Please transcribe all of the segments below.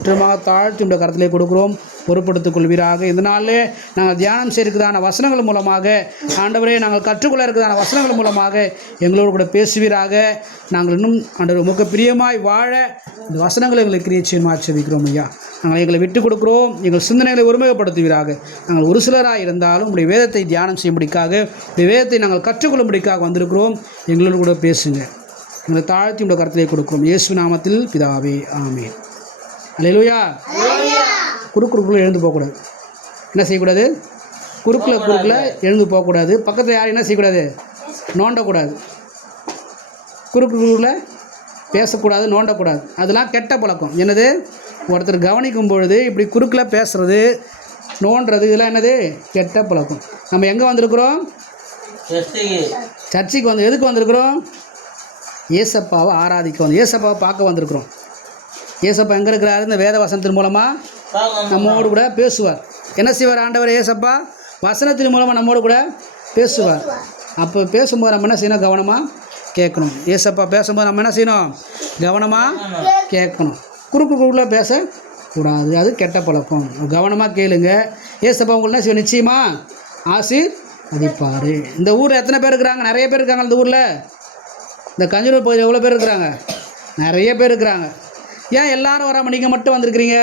முற்றிலுமாக தாழ்த்தி உடைய கருத்திலே கொடுக்கிறோம். பொறுப்படுத்திக் கொள்வீராக. இந்த நாளிலே நாங்கள் தியானம் செய்திருக்கிறதான வசனங்கள் மூலமாக ஆண்டவரே நாங்கள் கற்றுக்கொள்ள இருக்கிறதான வசனங்கள் மூலமாக எங்களோடு கூட பேசுவீராக. நாங்கள் இன்னும் ஆண்டவர் உமக்கு பிரியமாய் வாழ இந்த வசனங்களை எங்களை கிரியேச்சியமாக ஆச்சரிக்கிறோம் ஐயா. நாங்கள் எங்களை விட்டுக் கொடுக்குறோம். எங்கள் சிந்தனைகளை ஒருமுகப்படுத்துவீராக. நாங்கள் ஒரு சிலராக இருந்தாலும் உடைய வேதத்தை தியானம் செய்யும்படிக்காக, உடைய வேதத்தை நாங்கள் கற்றுக்கொள்ளும்படிக்காக வந்திருக்கிறோம். எங்களோடு கூட பேசுங்க. எங்களை தாழ்த்தி உடைய கருத்திலே கொடுக்கிறோம். இயேசு நாமத்தில் பிதாவே, ஆமென். அல்லேலூயா. குறுக்குறுக்குள்ள எழுந்து போகக்கூடாது. என்ன செய்யக்கூடாது? குறுக்கில் எழுந்து போகக்கூடாது. பக்கத்தில் யாரும் என்ன செய்யக்கூடாது? நோண்டக்கூடாது. குறுக்குள்ள பேசக்கூடாது, நோண்டக்கூடாது. அதெல்லாம் கெட்ட பழக்கம். என்னது? ஒருத்தர் கவனிக்கும் பொழுது இப்படி குறுக்கில் பேசுகிறது, நோண்டுறது, இதெல்லாம் என்னது? கெட்ட பழக்கம். நம்ம எங்கே வந்திருக்கிறோம்? சர்ச்சைக்கு வந்து. எதுக்கு வந்திருக்கிறோம்? ஏசப்பாவை ஆராதிக்க வந்து, ஏசப்பாவை பார்க்க வந்திருக்கிறோம். ஏசப்பா எங்கே இருக்கிறாரு? இந்த வேத வசனத்தின் மூலமாக நம்மோடு கூட பேசுவார். என்ன செய்வார் ஆண்டவர்? ஏசப்பா வசனத்தின் மூலமாக நம்மோடு கூட பேசுவார். அப்போ பேசும்போது நம்ம என்ன செய்யணும்? கவனமாக கேட்கணும். ஏசப்பா பேசும்போது நம்ம என்ன செய்யணும்? கவனமாக கேட்கணும். குறுக்குள்ள பேசக்கூடாது. அது கெட்ட பழக்கம். கவனமாக கேளுங்க. ஏசப்பா உங்களுக்கு என்ன செய்வோம்? நிச்சயமாக ஆசீர்வதிப்பார். இந்த ஊரில் எத்தனை பேர் இருக்கிறாங்க? நிறைய பேர் இருக்காங்க. இந்த ஊரில், இந்த கஞ்சனூர் பகுதியில் எவ்வளோ பேர் இருக்கிறாங்க? நிறைய பேர் இருக்கிறாங்க. ஏன் எல்லாரும் வராமல் நீங்கள் மட்டும் வந்திருக்கிறீங்க?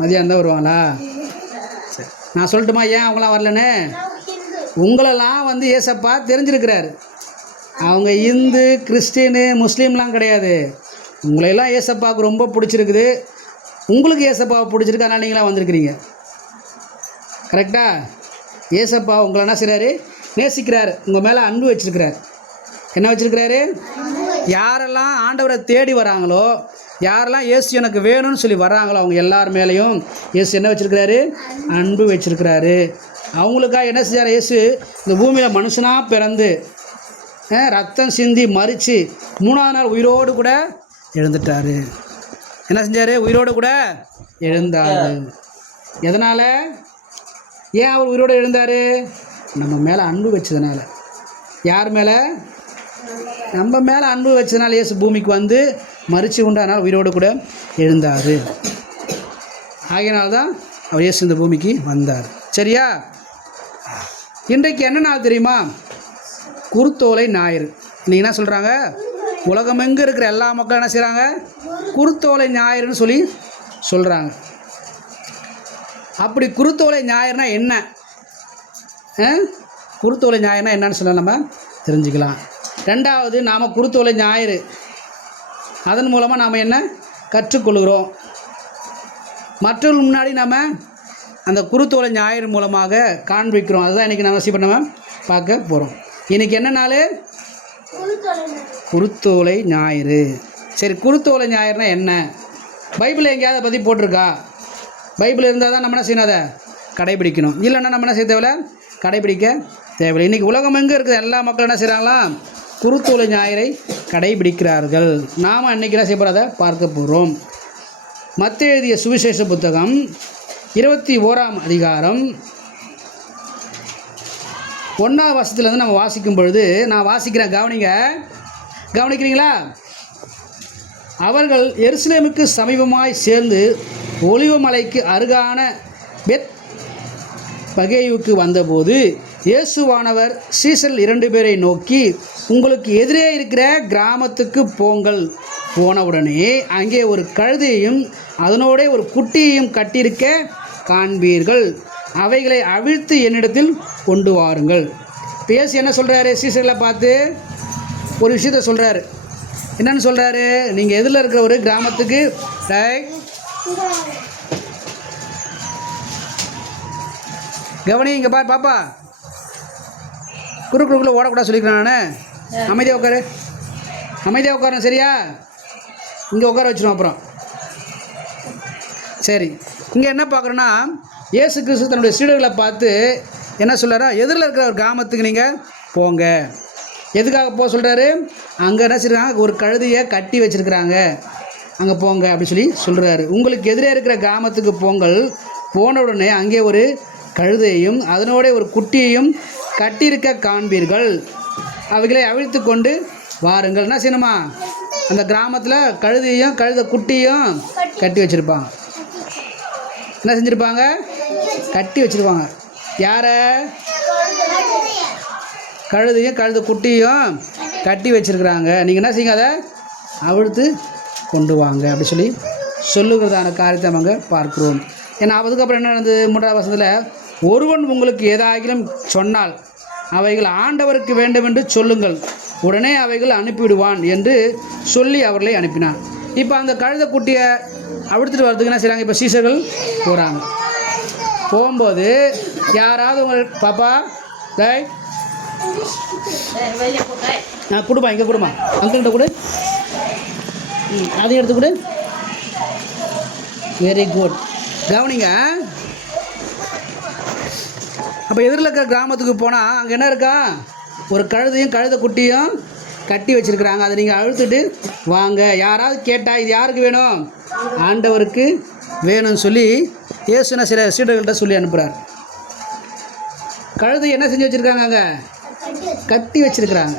மதியானம் தான் வருவாங்களா? சரி, நான் சொல்லட்டுமா ஏன் அவங்களாம் வரலன்னு? உங்களெல்லாம் வந்து ஏசப்பா தெரிஞ்சிருக்கிறாரு. அவங்க இந்து, கிறிஸ்டினு, முஸ்லீம்லாம் கிடையாது. உங்களையெல்லாம் ஏசப்பாவுக்கு ரொம்ப பிடிச்சிருக்குது. உங்களுக்கு ஏசப்பாவை பிடிச்சிருக்கு, அதனால் நீங்களாம் வந்திருக்கிறீங்க. கரெக்டா? ஏசப்பா உங்களை என்ன செய்கிறாரு? நேசிக்கிறாரு. உங்கள் மேலே அன்பு வச்சுருக்கிறார். என்ன வச்சுருக்கிறாரு? யாரெல்லாம் ஆண்டவரை தேடி வராங்களோ, யாரெல்லாம் இயேசு எனக்கு வேணும்னு சொல்லி வராங்களோ, அவங்க எல்லார் மேலேயும் இயேசு என்ன வச்சுருக்கிறாரு? அன்பு வச்சுருக்கிறாரு. அவங்களுக்காக என்ன செஞ்சார்? இயேசு இந்த பூமியில் மனுஷனாக பிறந்து ரத்தம் சிந்தி மறித்து 3ஆவது நாள் உயிரோடு கூட எழுந்துட்டார். என்ன செஞ்சார்? உயிரோடு கூட எழுந்தார். எதனால்? ஏன் அவர் உயிரோடு எழுந்தார்? நம்ம மேலே அன்பு வச்சதுனால. யார் மேலே? நம்ம மேலே அன்பு வச்சதுனால இயேசு பூமிக்கு வந்து மறித்து உண்டானால் உயிரோடு கூட எழுந்தார். ஆகையினால்தான் அவர் இயேசு இந்த பூமிக்கு வந்தார். சரியா? இன்றைக்கு என்ன நாள் தெரியுமா? குருத்தோலை ஞாயிறு. இன்றைக்கி என்ன சொல்கிறாங்க? உலகமெங்கு இருக்கிற எல்லா மக்களும் என்ன செய்கிறாங்க? குருத்தோலை ஞாயிறுன்னு சொல்லி சொல்கிறாங்க. அப்படி குருத்தோலை ஞாயிறுனா என்ன? குருத்தோலை ஞாயிறுனா என்னன்னு சொல்ல நம்ம தெரிஞ்சுக்கலாம். ரெண்டாவது, நாம் குருத்தோலை ஞாயிறு அதன் மூலமாக நாம் என்ன கற்றுக்கொள்கிறோம்? மற்றவர்கள் முன்னாடி நம்ம அந்த குருத்தோலை ஞாயிறு மூலமாக காண்பிக்கிறோம். அதுதான் இன்றைக்கி நம்ம பார்க்க போகிறோம். இன்றைக்கி என்ன நாள்? குருத்தோலை ஞாயிறு. சரி, குருத்தோலை ஞாயிறுனா என்ன? பைபிள் எங்கேயாவது அதை பற்றி போட்டிருக்கா? பைபிள் இருந்தால் தான் நம்ம என்ன செய்யணும்? அதை கடைபிடிக்கணும். இல்லைன்னா நம்ம என்ன செய்ய தேவையில்லை? கடைபிடிக்க தேவையில்லை. இன்றைக்கி உலகம் எங்கே இருக்குது? எல்லா மக்களும் என்ன செய்கிறாங்களா? குருத்தோலை ஞாயிறை கடைபிடிக்கிறார்கள். நாம் அன்றைக்கி என்ன செய்ய போகிறோம்? அதை பார்க்க போகிறோம். மத்தேயு எழுதிய சுவிசேஷ புத்தகம் 21ஆம் அதிகாரம் 1ஆம் வசனத்துலேருந்து நம்ம வாசிக்கும் பொழுது, நான் வாசிக்கிறேன், கவனிக்கிறீங்களா? அவர்கள் எருசலேமுக்கு சமீபமாய் சேர்ந்து ஒலிவமலைக்கு அருகான பெத் பகேயுக்கு வந்தபோது இயேசுவானவர் சீசர்கள் 2 பேரை நோக்கி, உங்களுக்கு எதிரே இருக்கிற கிராமத்துக்கு போங்கள். போனவுடனே அங்கே ஒரு கழுதையையும் அதனோட ஒரு குட்டியையும் கட்டியிருக்க காண்பீர்கள். அவைகளை அவிழ்த்து என்னிடத்தில் கொண்டு வாருங்கள். இயேசு என்ன சொல்கிறாரு? சீசர்களை பார்த்து ஒரு விஷயத்த சொல்கிறாரு. என்னன்னு சொல்கிறாரு? நீங்கள் எதில் இருக்கிற ஒரு கிராமத்துக்கு கவனிங்க. பாப்பா, குறுக்குள்ள ஓடக்கூடாது சொல்லிக்கிறேன் நான். அமைதியாக உட்காரணும். சரியா? இங்கே உட்கார வச்சிடும். அப்புறம் சரி, இங்கே என்ன பார்க்குறோன்னா, இயேசு கிறிஸ்து தன்னுடைய சீடர்களை பார்த்து என்ன சொல்கிறாரா? எதிரில் இருக்கிற ஒரு கிராமத்துக்கு நீங்கள் போங்க. எதுக்காக போக சொல்கிறாரு? அங்கே என்ன செய்கிறாங்க? ஒரு கழுதையை கட்டி வச்சுருக்குறாங்க, அங்கே போங்க அப்படி சொல்லி சொல்கிறாரு. உங்களுக்கு எதிரே இருக்கிற கிராமத்துக்கு போங்கள். போன உடனே அங்கே ஒரு கழுதையையும் அதனோட ஒரு குட்டியையும் கட்டியிருக்க காண்பீர்கள். அவைகளை அவிழ்த்து கொண்டு வாருங்கள். என்ன செய்யணுமா? அந்த கிராமத்தில் கழுதையும் கழுத குட்டியும் கட்டி வச்சுருப்பாங்க. என்ன செஞ்சுருப்பாங்க? கட்டி வச்சுருப்பாங்க. யாரை? கழுதையும் கழுத குட்டியும் கட்டி வச்சுருக்குறாங்க. நீங்கள் என்ன செய்யுங்க? அதை அவிழ்த்து கொண்டு வாங்க அப்படி சொல்லி சொல்லுகிறதான காரியத்தை அவங்க பார்க்குறோம். ஏன்னா அதுக்கப்புறம் என்ன நடந்தது? 3ஆவது வசனத்தில், ஒருவன் உங்களுக்கு ஏதாகிலும் சொன்னால் அவைகள் ஆண்டவருக்கு வேண்டும் என்று சொல்லுங்கள், உடனே அவைகள் அனுப்பிவிடுவான் என்று சொல்லி அவர்களை அனுப்பினான். இப்போ அந்த கழுத குட்டியை அவிழ்த்துட்டு வர்றதுக்கு என்ன செய்கிறாங்க? இப்போ சீசர்கள் போகிறாங்க. போகும்போது யாராவது உங்கள் பாப்பா டேய் கொடுப்பா, இங்கே கொடுமா, அங்கிட்ட கொடு, அதையும் எடுத்து கொடு. Very good. கவனிங்க. அப்போ எதிரில் இருக்கிற கிராமத்துக்கு போனால் அங்கே என்ன இருக்கா? ஒரு கழுதையும் கழுத குட்டியும் கட்டி வச்சுருக்குறாங்க. அதை நீங்கள் அழுத்துட்டு வாங்க. யாராவது கேட்டால் இது யாருக்கு வேணும்? ஆண்டவருக்கு வேணும்னு சொல்லி இயேசுனா சில சீடர்கள்ட்ட சொல்லி அனுப்புகிறார். கழுதை என்ன செஞ்சு வச்சுருக்காங்க? அங்கே கட்டி வச்சுருக்குறாங்க.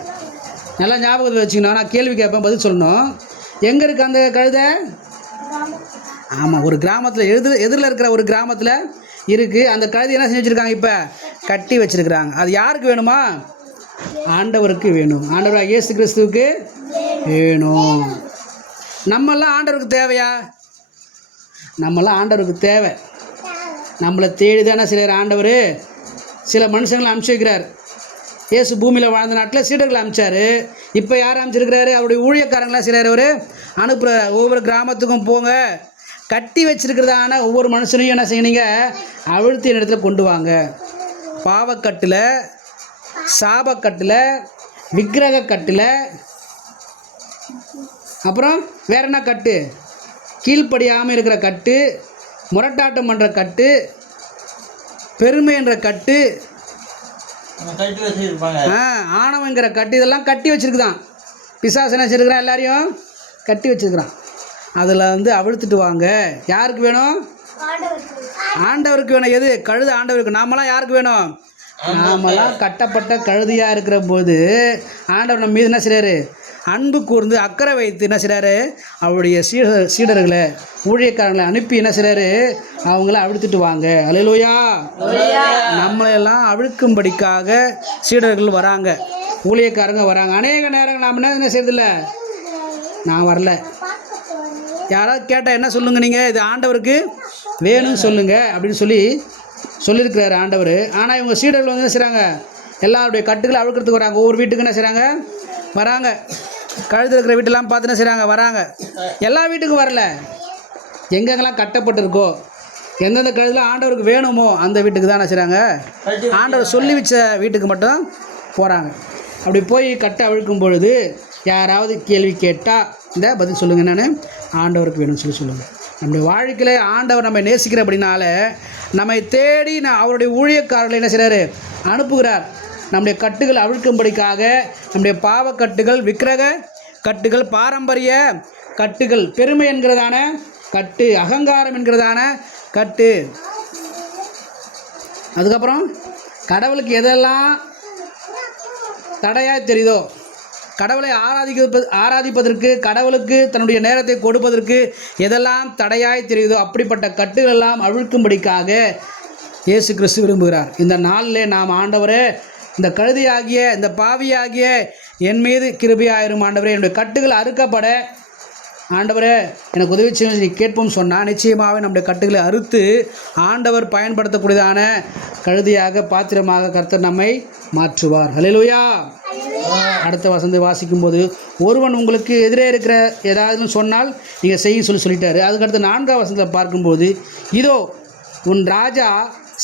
நல்லா ஞாபகத்தில் வச்சுக்கணும். நான் கேள்வி கேட்பேன், பதில் சொல்லணும். எங்கே இருக்குது அந்த கழுதை? ஆமாம், ஒரு கிராமத்தில் எதிரில் இருக்கிற ஒரு கிராமத்தில் இருக்குது. அந்த கழுதை என்ன செஞ்சு வச்சுருக்காங்க? இப்போ கட்டி வச்சுருக்குறாங்க. அது யாருக்கு வேணுமா? ஆண்டவருக்கு வேணும். ஆண்டவராக இயேசு கிறிஸ்துவுக்கு வேணும். நம்மெல்லாம் ஆண்டவருக்கு தேவையா? நம்மெல்லாம் ஆண்டவருக்கு தேவை. நம்மளை தேடி தானே சிலர் ஆண்டவர் சில மனுஷங்களை அனுப்பிச்சி வைக்கிறார். இயேசு பூமியில் வாழ்ந்த நாட்டில் சீடர்களை அனுப்பிச்சார். இப்போ யார் அனுப்பிச்சிருக்கிறாரு? அவருடைய ஊழியக்காரங்களாம் சிலர் அவர் அனுப்புகிறார். ஒவ்வொரு கிராமத்துக்கும் போங்க, கட்டி வச்சிருக்கிறதான ஒவ்வொரு மனுஷனையும் என்ன செய்யணுங்க? அவிழ்த்து என் இடத்துல கொண்டு வாங்க. பாவக்கட்டில், சாபக்கட்டில், விக்கிரக கட்டில், அப்புறம் வேற என்ன கட்டு? கீழ்ப்படியாமல் இருக்கிற கட்டு, முரட்டாட்டம் பண்ணுற கட்டு, பெருமை என்ற கட்டு, ஆணவங்கிற கட்டு, இதெல்லாம் கட்டி வச்சுருக்குதான். பிசாசு என்ன வச்சுருக்கிறான்? எல்லாரையும் கட்டி வச்சுருக்கிறான். அதில் அவிழ்த்துட்டு வாங்க. யாருக்கு வேணும்? ஆண்டவருக்கு வேணும். எது? கழுது ஆண்டவருக்கு. நாமெல்லாம் யாருக்கு வேணும்? நாமெல்லாம் கட்டப்பட்ட கழுதியாக இருக்கிற போது ஆண்டவர் நம்ம மீது என்ன செய்கிறாரு? அன்பு கூர்ந்து அக்கறை வைத்து என்ன செய்கிறாரு? அவருடைய சீடர்களை, ஊழியக்காரங்களை அனுப்பி என்ன செய்கிறாரு? அவங்கள அவிழ்த்துட்டு வாங்க. அல்லேலூயா. நம்மளையெல்லாம் அவிழ்க்கும்படிக்காக சீடர்கள் வராங்க, ஊழியக்காரங்க வராங்க. அநேக நேரங்கள் நாம் என்ன செய்யறதில்ல? நான் வரல. யாராவது கேட்டால் என்ன சொல்லுங்க? நீங்கள் இது ஆண்டவருக்கு வேணும்னு சொல்லுங்கள் அப்படின்னு சொல்லியிருக்கிறாரு ஆண்டவர். ஆனால் இவங்க சீடர்கள் என்ன செய்கிறாங்க? எல்லாருடைய கட்டுகளை அவிழ்க்கிறதுக்கு வராங்க. ஒவ்வொரு வீட்டுக்கு என்ன செய்கிறாங்க? வராங்க. கழுது இருக்கிற வீட்டெல்லாம் பார்த்து என்ன செய்கிறாங்க? வராங்க. எல்லா வீட்டுக்கும் வரல. எங்கெங்கெல்லாம் கட்டப்பட்டிருக்கோ, எந்தெந்த கழுதில் ஆண்டவருக்கு வேணுமோ அந்த வீட்டுக்கு தான் என்ன செய்கிறாங்க? ஆண்டவர் சொல்லி வச்ச வீட்டுக்கு மட்டும் போகிறாங்க. அப்படி போய் கட்டை அவிழ்க்கும் பொழுது யாராவது கேள்வி கேட்டால் இந்த பதில் சொல்லுங்கள், நான் ஆண்டவருக்கு வேணும்னு சொல்லுங்கள். நம்முடைய வாழ்க்கையில் ஆண்டவர் நம்மை நேசிக்கிற அப்படின்னால நம்மை தேடி அவருடைய ஊழியக்காரர்களை என்ன செய்கிறாரு? அனுப்புகிறார். நம்முடைய கட்டுகள் அவிழ்க்கும்படிக்காக. நம்முடைய பாவக்கட்டுகள், விக்கிரக கட்டுகள், பாரம்பரிய கட்டுகள், பெருமை என்கிறதான கட்டு, அகங்காரம் என்கிறதான கட்டு, அதுக்கப்புறம் கடவுளுக்கு எதெல்லாம் தடையாக தெரியுதோ, கடவுளை ஆராதிப்பதற்கு, கடவுளுக்கு தன்னுடைய நேரத்தை கொடுப்பதற்கு எதெல்லாம் தடையாய் தெரியுதோ அப்படிப்பட்ட கட்டுகள் எல்லாம் அவிழ்க்கும்படிக்காக இயேசு கிறிஸ்து விரும்புகிறார். இந்த நாளில் நாம் ஆண்டவரே, இந்த கழுதையாகிய, இந்த பாவியாகிய என் மீது கிருபையாயிரும் ஆண்டவரே, என்னுடைய கட்டுகள் அறுக்கப்பட ஆண்டவரே எனக்கு உதவி செய்ய நீ கேட்போம் சொன்னால் நிச்சயமாகவே நம்முடைய கட்டுகளை அறுத்து ஆண்டவர் பயன்படுத்தக்கூடியதான கழுதையாக, பாத்திரமாக கர்த்தர் நம்மை மாற்றுவார். ஹல்லேலூயா. அடுத்த வசனத்தை வாசிக்கும்போது, ஒருவன் உங்களுக்கு எதிரே இருக்கிற ஏதாவது சொன்னால் நீங்கள் செய்ய சொல்லிட்டாரு. அதுக்கடுத்து 4ஆம் வசனத்தை பார்க்கும்போது, இதோ உன் ராஜா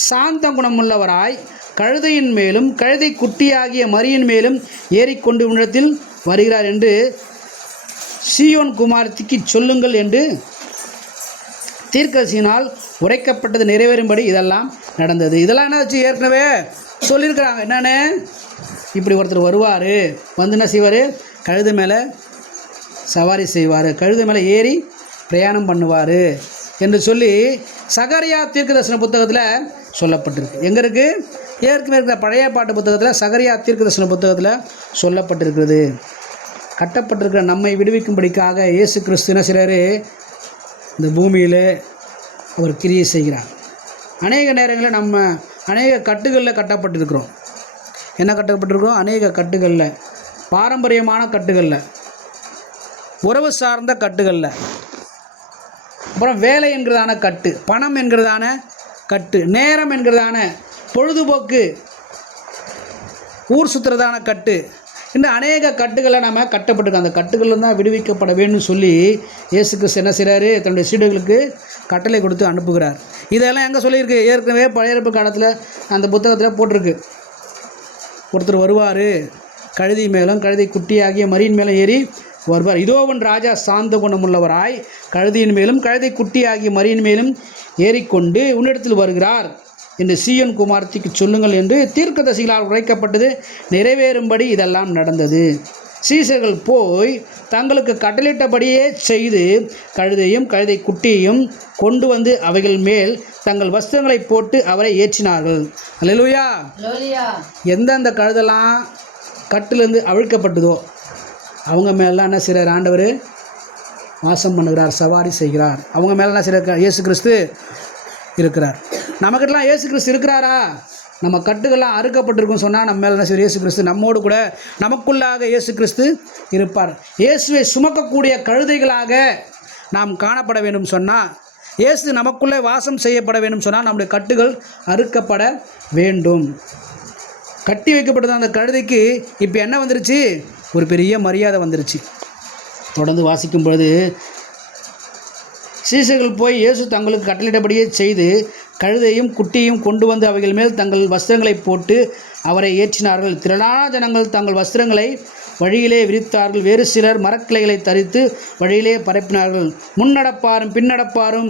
சாந்த குணமுள்ளவராய் கழுதையின் மேலும் கழுதை குட்டியாகிய மரியின் மேலும் ஏறிக்கொண்டு உன்னிடத்தில் வருகிறார் என்று சீயோன் குமாரத்திக்கு சொல்லுங்கள் என்று தீர்க்கதரிசியினால் உரைக்கப்பட்டது நிறைவேறும்படி இதெல்லாம் நடந்தது. இதெல்லாம் என்ன வச்சு ஏற்கனவே சொல்லியிருக்கிறாங்க. என்னென்னு? இப்படி ஒருத்தர் வருவார், என்ன செய்வார்? கழுதை மேலே சவாரி செய்வார், கழுதை மேலே ஏறி பிரயாணம் பண்ணுவார் என்று சொல்லி சகரியா தீர்க்கதரிசன புத்தகத்தில் சொல்லப்பட்டிருக்கு. எங்கே இருக்குது? ஏற்கனவே இருக்கிற பழைய பாட்டு புத்தகத்தில் சகரியா தீர்க்கதரிசன புத்தகத்தில் சொல்லப்பட்டிருக்கிறது. கட்டப்பட்டிருக்கிற நம்மை விடுவிக்கும்படிக்காக இயேசு கிறிஸ்து என்ன செய்கிறாரு, இந்த பூமியில் அவர் கிரியை செய்கிறார். அநேக நேரங்களில் நம்ம அநேக கட்டுகளில் கட்டப்பட்டிருக்கிறோம். என்ன கட்டப்பட்டிருக்கிறோம்? அநேக கட்டுகளில், பாரம்பரியமான கட்டுகளில், உறவு சார்ந்த கட்டுகளில், அப்புறம் வேலை என்கிறதான கட்டு, பணம் என்கிறதான கட்டு, நேரம் என்கிறதான பொழுதுபோக்கு, ஊர் சுற்றுறதான கட்டு, இன்னும் அநேக கட்டுகளை நம்ம கட்டப்பட்டிருக்கோம். அந்த கட்டுகளில் தான் விடுவிக்கப்பட வேண்டும் சொல்லி இயேசு கிறிஸ்து என்ன செய்கிறாரு, தன்னுடைய சீடர்களுக்கு கட்டளை கொடுத்து அனுப்புகிறார். இதெல்லாம் எங்கே சொல்லியிருக்கு? ஏற்கனவே பழைய ஏற்பாட்டு காலத்தில் அந்த புத்தகத்தில் போட்டிருக்கு. ஒருத்தர் வருவார், கழுதை மேலும் கழுதை குட்டியாகிய மரியின் மேலும் ஏறி வருவார். இதோவன் ராஜா சாந்த குணமுள்ளவராய் கழுதையின் மேலும் கழுதை குட்டியாகிய மரியின் மேலும் ஏறிக்கொண்டு உன்னிடத்தில் வருகிறார் என்று சீயோன் குமாரத்திக்கு சொல்லுங்கள் என்று தீர்க்கதரிசிகளால் உரைக்கப்பட்டது நிறைவேறும்படி இதெல்லாம் நடந்தது. சீசர்கள் போய் தங்களுக்கு கட்டளிட்டபடியே செய்து கழுதையும் கழுதை குட்டியையும் கொண்டு வந்து அவைகள் மேல் தங்கள் வஸ்திரங்களை போட்டு அவரை ஏற்றினார்கள். அல்லேலூயா. எந்தெந்த கழுதெல்லாம் கட்டிலிருந்து அவிழ்க்கப்பட்டதோ அவங்க மேலாம் என்ன செய்கிறார்? ஆண்டவர் வாசம் பண்ணுகிறார், சவாரி செய்கிறார். அவங்க மேலே என்ன செய்கிறார்? இயேசு கிறிஸ்து இருக்கிறார். நமக்கிட்டலாம் இயேசு கிறிஸ்து இருக்கிறாரா? நம்ம கட்டுகள்லாம் அறுக்கப்பட்டிருக்குன்னு சொன்னால் நம்ம மேலே என்ன செய்வார்? இயேசு கிறிஸ்து நம்மோடு கூட நமக்குள்ளாக இயேசு கிறிஸ்து இருப்பார். இயேசுவை சுமக்கக்கூடிய கழுதைகளாக நாம் காணப்பட வேண்டும் சொன்னால், இயேசு நமக்குள்ளே வாசம் செய்யப்பட வேண்டும் சொன்னால் நம்முடைய கட்டுகள் அறுக்கப்பட வேண்டும். கட்டி வைக்கப்பட்டது அந்த கழுதைக்கு இப்போ என்ன வந்துருச்சு? ஒரு பெரிய மரியாதை வந்துருச்சு. தொடர்ந்து வாசிக்கும் பொழுது, சீசர்கள் போய் இயேசு தங்களுக்கு கட்டளையிட்டபடியே செய்து கழுதையும் குட்டியும் கொண்டு வந்து அவைகள் மேல் தங்கள் வஸ்திரங்களை போட்டு அவரை ஏற்றினார்கள். திரளான ஜனங்கள் தங்கள் வஸ்திரங்களை வழியிலே விரித்தார்கள். வேறு சிலர் மரக்கிளைகளை தரித்து வழியிலே பரப்பினார்கள். முன்னடப்பாரும் பின்னடப்பாரும்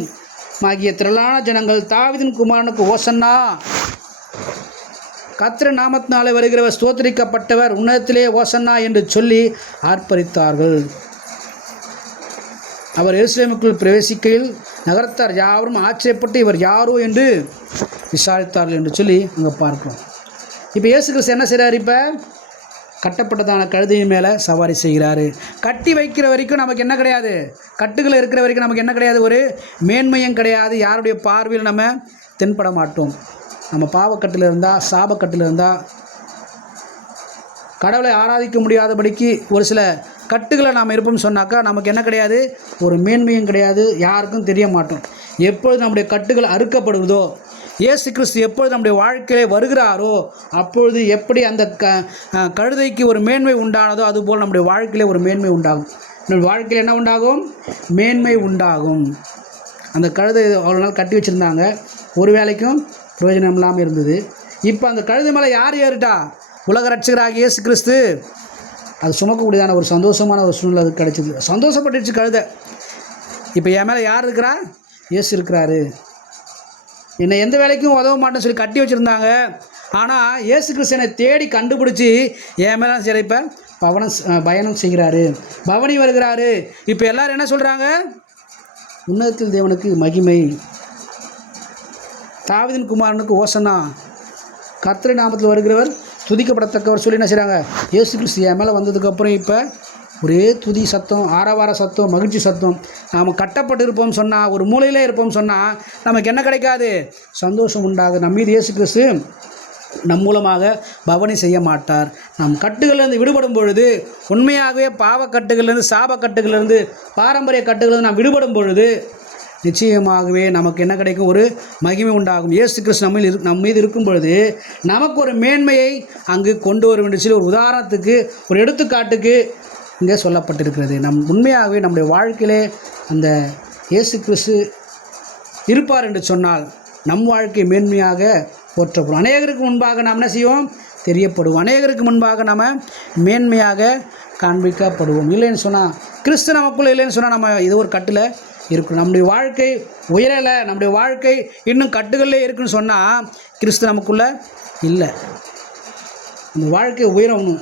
ஆகிய திரளான ஜனங்கள் தாவீதின் குமாரனுக்கு ஓசன்னா, கர்த்தர் நாமத்தினாலே வருகிறவர் ஸ்தோத்திரிக்கப்பட்டவர், உன்னதத்திலே ஓசன்னா என்று சொல்லி ஆர்ப்பரித்தார்கள். அவர் எருசலேமுக்குள் பிரவேசிக்கையில் நகரத்தார் யாவரும் ஆச்சரியப்பட்டு இவர் யாரோ என்று விசாரித்தார்கள் என்று சொல்லி அங்கே பார்க்கிறோம். இப்போ இயேசு கிறிஸ்து என்ன செய்கிறார்? இப்போ கட்டப்பட்டதான கழுதையின் மேலே சவாரி செய்கிறாரு. கட்டி வைக்கிற வரைக்கும் நமக்கு என்ன கிடையாது? கட்டுகள் இருக்கிற வரைக்கும் நமக்கு என்ன கிடையாது? ஒரு மேன்மையும் கிடையாது. யாருடைய பார்வையில் நம்ம தென்பட மாட்டோம். நம்ம பாவக்கட்டில் இருந்தால், சாபக்கட்டில் இருந்தால், கடவுளை ஆராதிக்க முடியாதபடிக்கு ஒரு சில கட்டுகளை நாம் இருப்போம் சொன்னாக்கா நமக்கு என்ன கிடையாது? ஒரு மேன்மையும் கிடையாது, யாருக்கும் தெரிய மாட்டோம். எப்பொழுது நம்முடைய கட்டுகள் அறுக்கப்படுவதோ, இயேசு கிறிஸ்து எப்பொழுது நம்முடைய வாழ்க்கையிலே வருகிறாரோ அப்பொழுது எப்படி அந்த கழுதைக்கு ஒரு மேன்மை உண்டானதோ அதுபோல் நம்முடைய வாழ்க்கையிலே ஒரு மேன்மை உண்டாகும். நம்முடைய வாழ்க்கையில் என்ன உண்டாகும்? மேன்மை உண்டாகும். அந்த கழுதை அவ்வளோ நாள் கட்டி வச்சுருந்தாங்க, ஒரு வேலைக்கும் பிரயோஜனம் இல்லாமல் இருந்தது. இப்போ அந்த கழுதை மேலே யார் ஏறிட்டா? உலக ரட்சகராகிய இயேசு கிறிஸ்து. அது சுமக்கக்கூடியதான ஒரு சந்தோஷமான ஒரு சூழ்நிலை அது கிடைச்சிது. சந்தோஷப்பட்டுச்சு கழுதை. இப்போ என் மேலே யார் இருக்கிறா? இயேசு இருக்கிறாரு. என்னை எந்த வேலைக்கும் உதவ மாட்டேன்னு சொல்லி கட்டி வச்சுருந்தாங்க. ஆனால் இயேசு கிறிஸ்து என்னை தேடி கண்டுபிடிச்சி என் மேலே சரி இப்போ பயணம் செய்கிறாரு, பவனி வருகிறாரு. இப்போ எல்லோரும் என்ன சொல்கிறாங்க? உன்னதத்தில் தேவனுக்கு மகிமை, தாவீதின் குமாரனுக்கு ஓசன்னா, கர்த்தர் நாமத்தில் வருகிறவர் துதிக்கப்படத்தக்கவர் சொல்லி என்ன செய்கிறாங்க? இயேசு கிறிஸ்து என் மேலே வந்ததுக்கப்புறம் இப்போ ஒரே துதி சத்தம், ஆரவார சத்தம், மகிழ்ச்சி சத்தம். நாம் கட்டப்பட்டு இருப்போம் சொன்னால், ஒரு மூலையிலே இருப்போம் சொன்னால் நமக்கு என்ன கிடைக்காது? சந்தோஷம் உண்டாகுது. நம்ம மீது இயேசு கிறிஸ்து நம் மூலமாக பவனி செய்ய மாட்டார். நாம் கட்டுகளிலிருந்து விடுபடும் பொழுது, உண்மையாகவே பாவக்கட்டுகளிலிருந்து, சாபக்கட்டுகளிலிருந்து, பாரம்பரிய கட்டுகளிலிருந்து நாம் விடுபடும் பொழுது நிச்சயமாகவே நமக்கு என்ன கிடைக்கும்? ஒரு மகிமை உண்டாகும். இயேசு கிறிஸ்து நம் மீது இருக்கும் பொழுது நமக்கு ஒரு மேன்மையை அங்கு கொண்டு வரும் என்று சொல்லி ஒரு உதாரணத்துக்கு, ஒரு எடுத்துக்காட்டுக்கு இங்கே சொல்லப்பட்டிருக்கிறது. உண்மையாகவே நம்முடைய வாழ்க்கையிலே அந்த இயேசு கிறிஸ்து இருப்பார் என்று சொன்னால் நம் வாழ்க்கை மேன்மையாக போற்றப்படும். அநேகருக்கு முன்பாக நாம் என்ன செய்வோம்? தெரியப்படுவோம். அநேகருக்கு முன்பாக நம்ம மேன்மையாக காண்பிக்கப்படுவோம். இல்லைன்னு சொன்னால், கிறிஸ்து நமக்குள்ளே இல்லைன்னு சொன்னால் நம்ம இது ஒரு கட்டில் இருக்கும். நம்முடைய வாழ்க்கை உயரலை, நம்முடைய வாழ்க்கை இன்னும் கட்டுகளிலே இருக்குன்னு சொன்னால் கிறிஸ்து நமக்குள்ளே இல்லை. நம்ம வாழ்க்கை உயரணும்,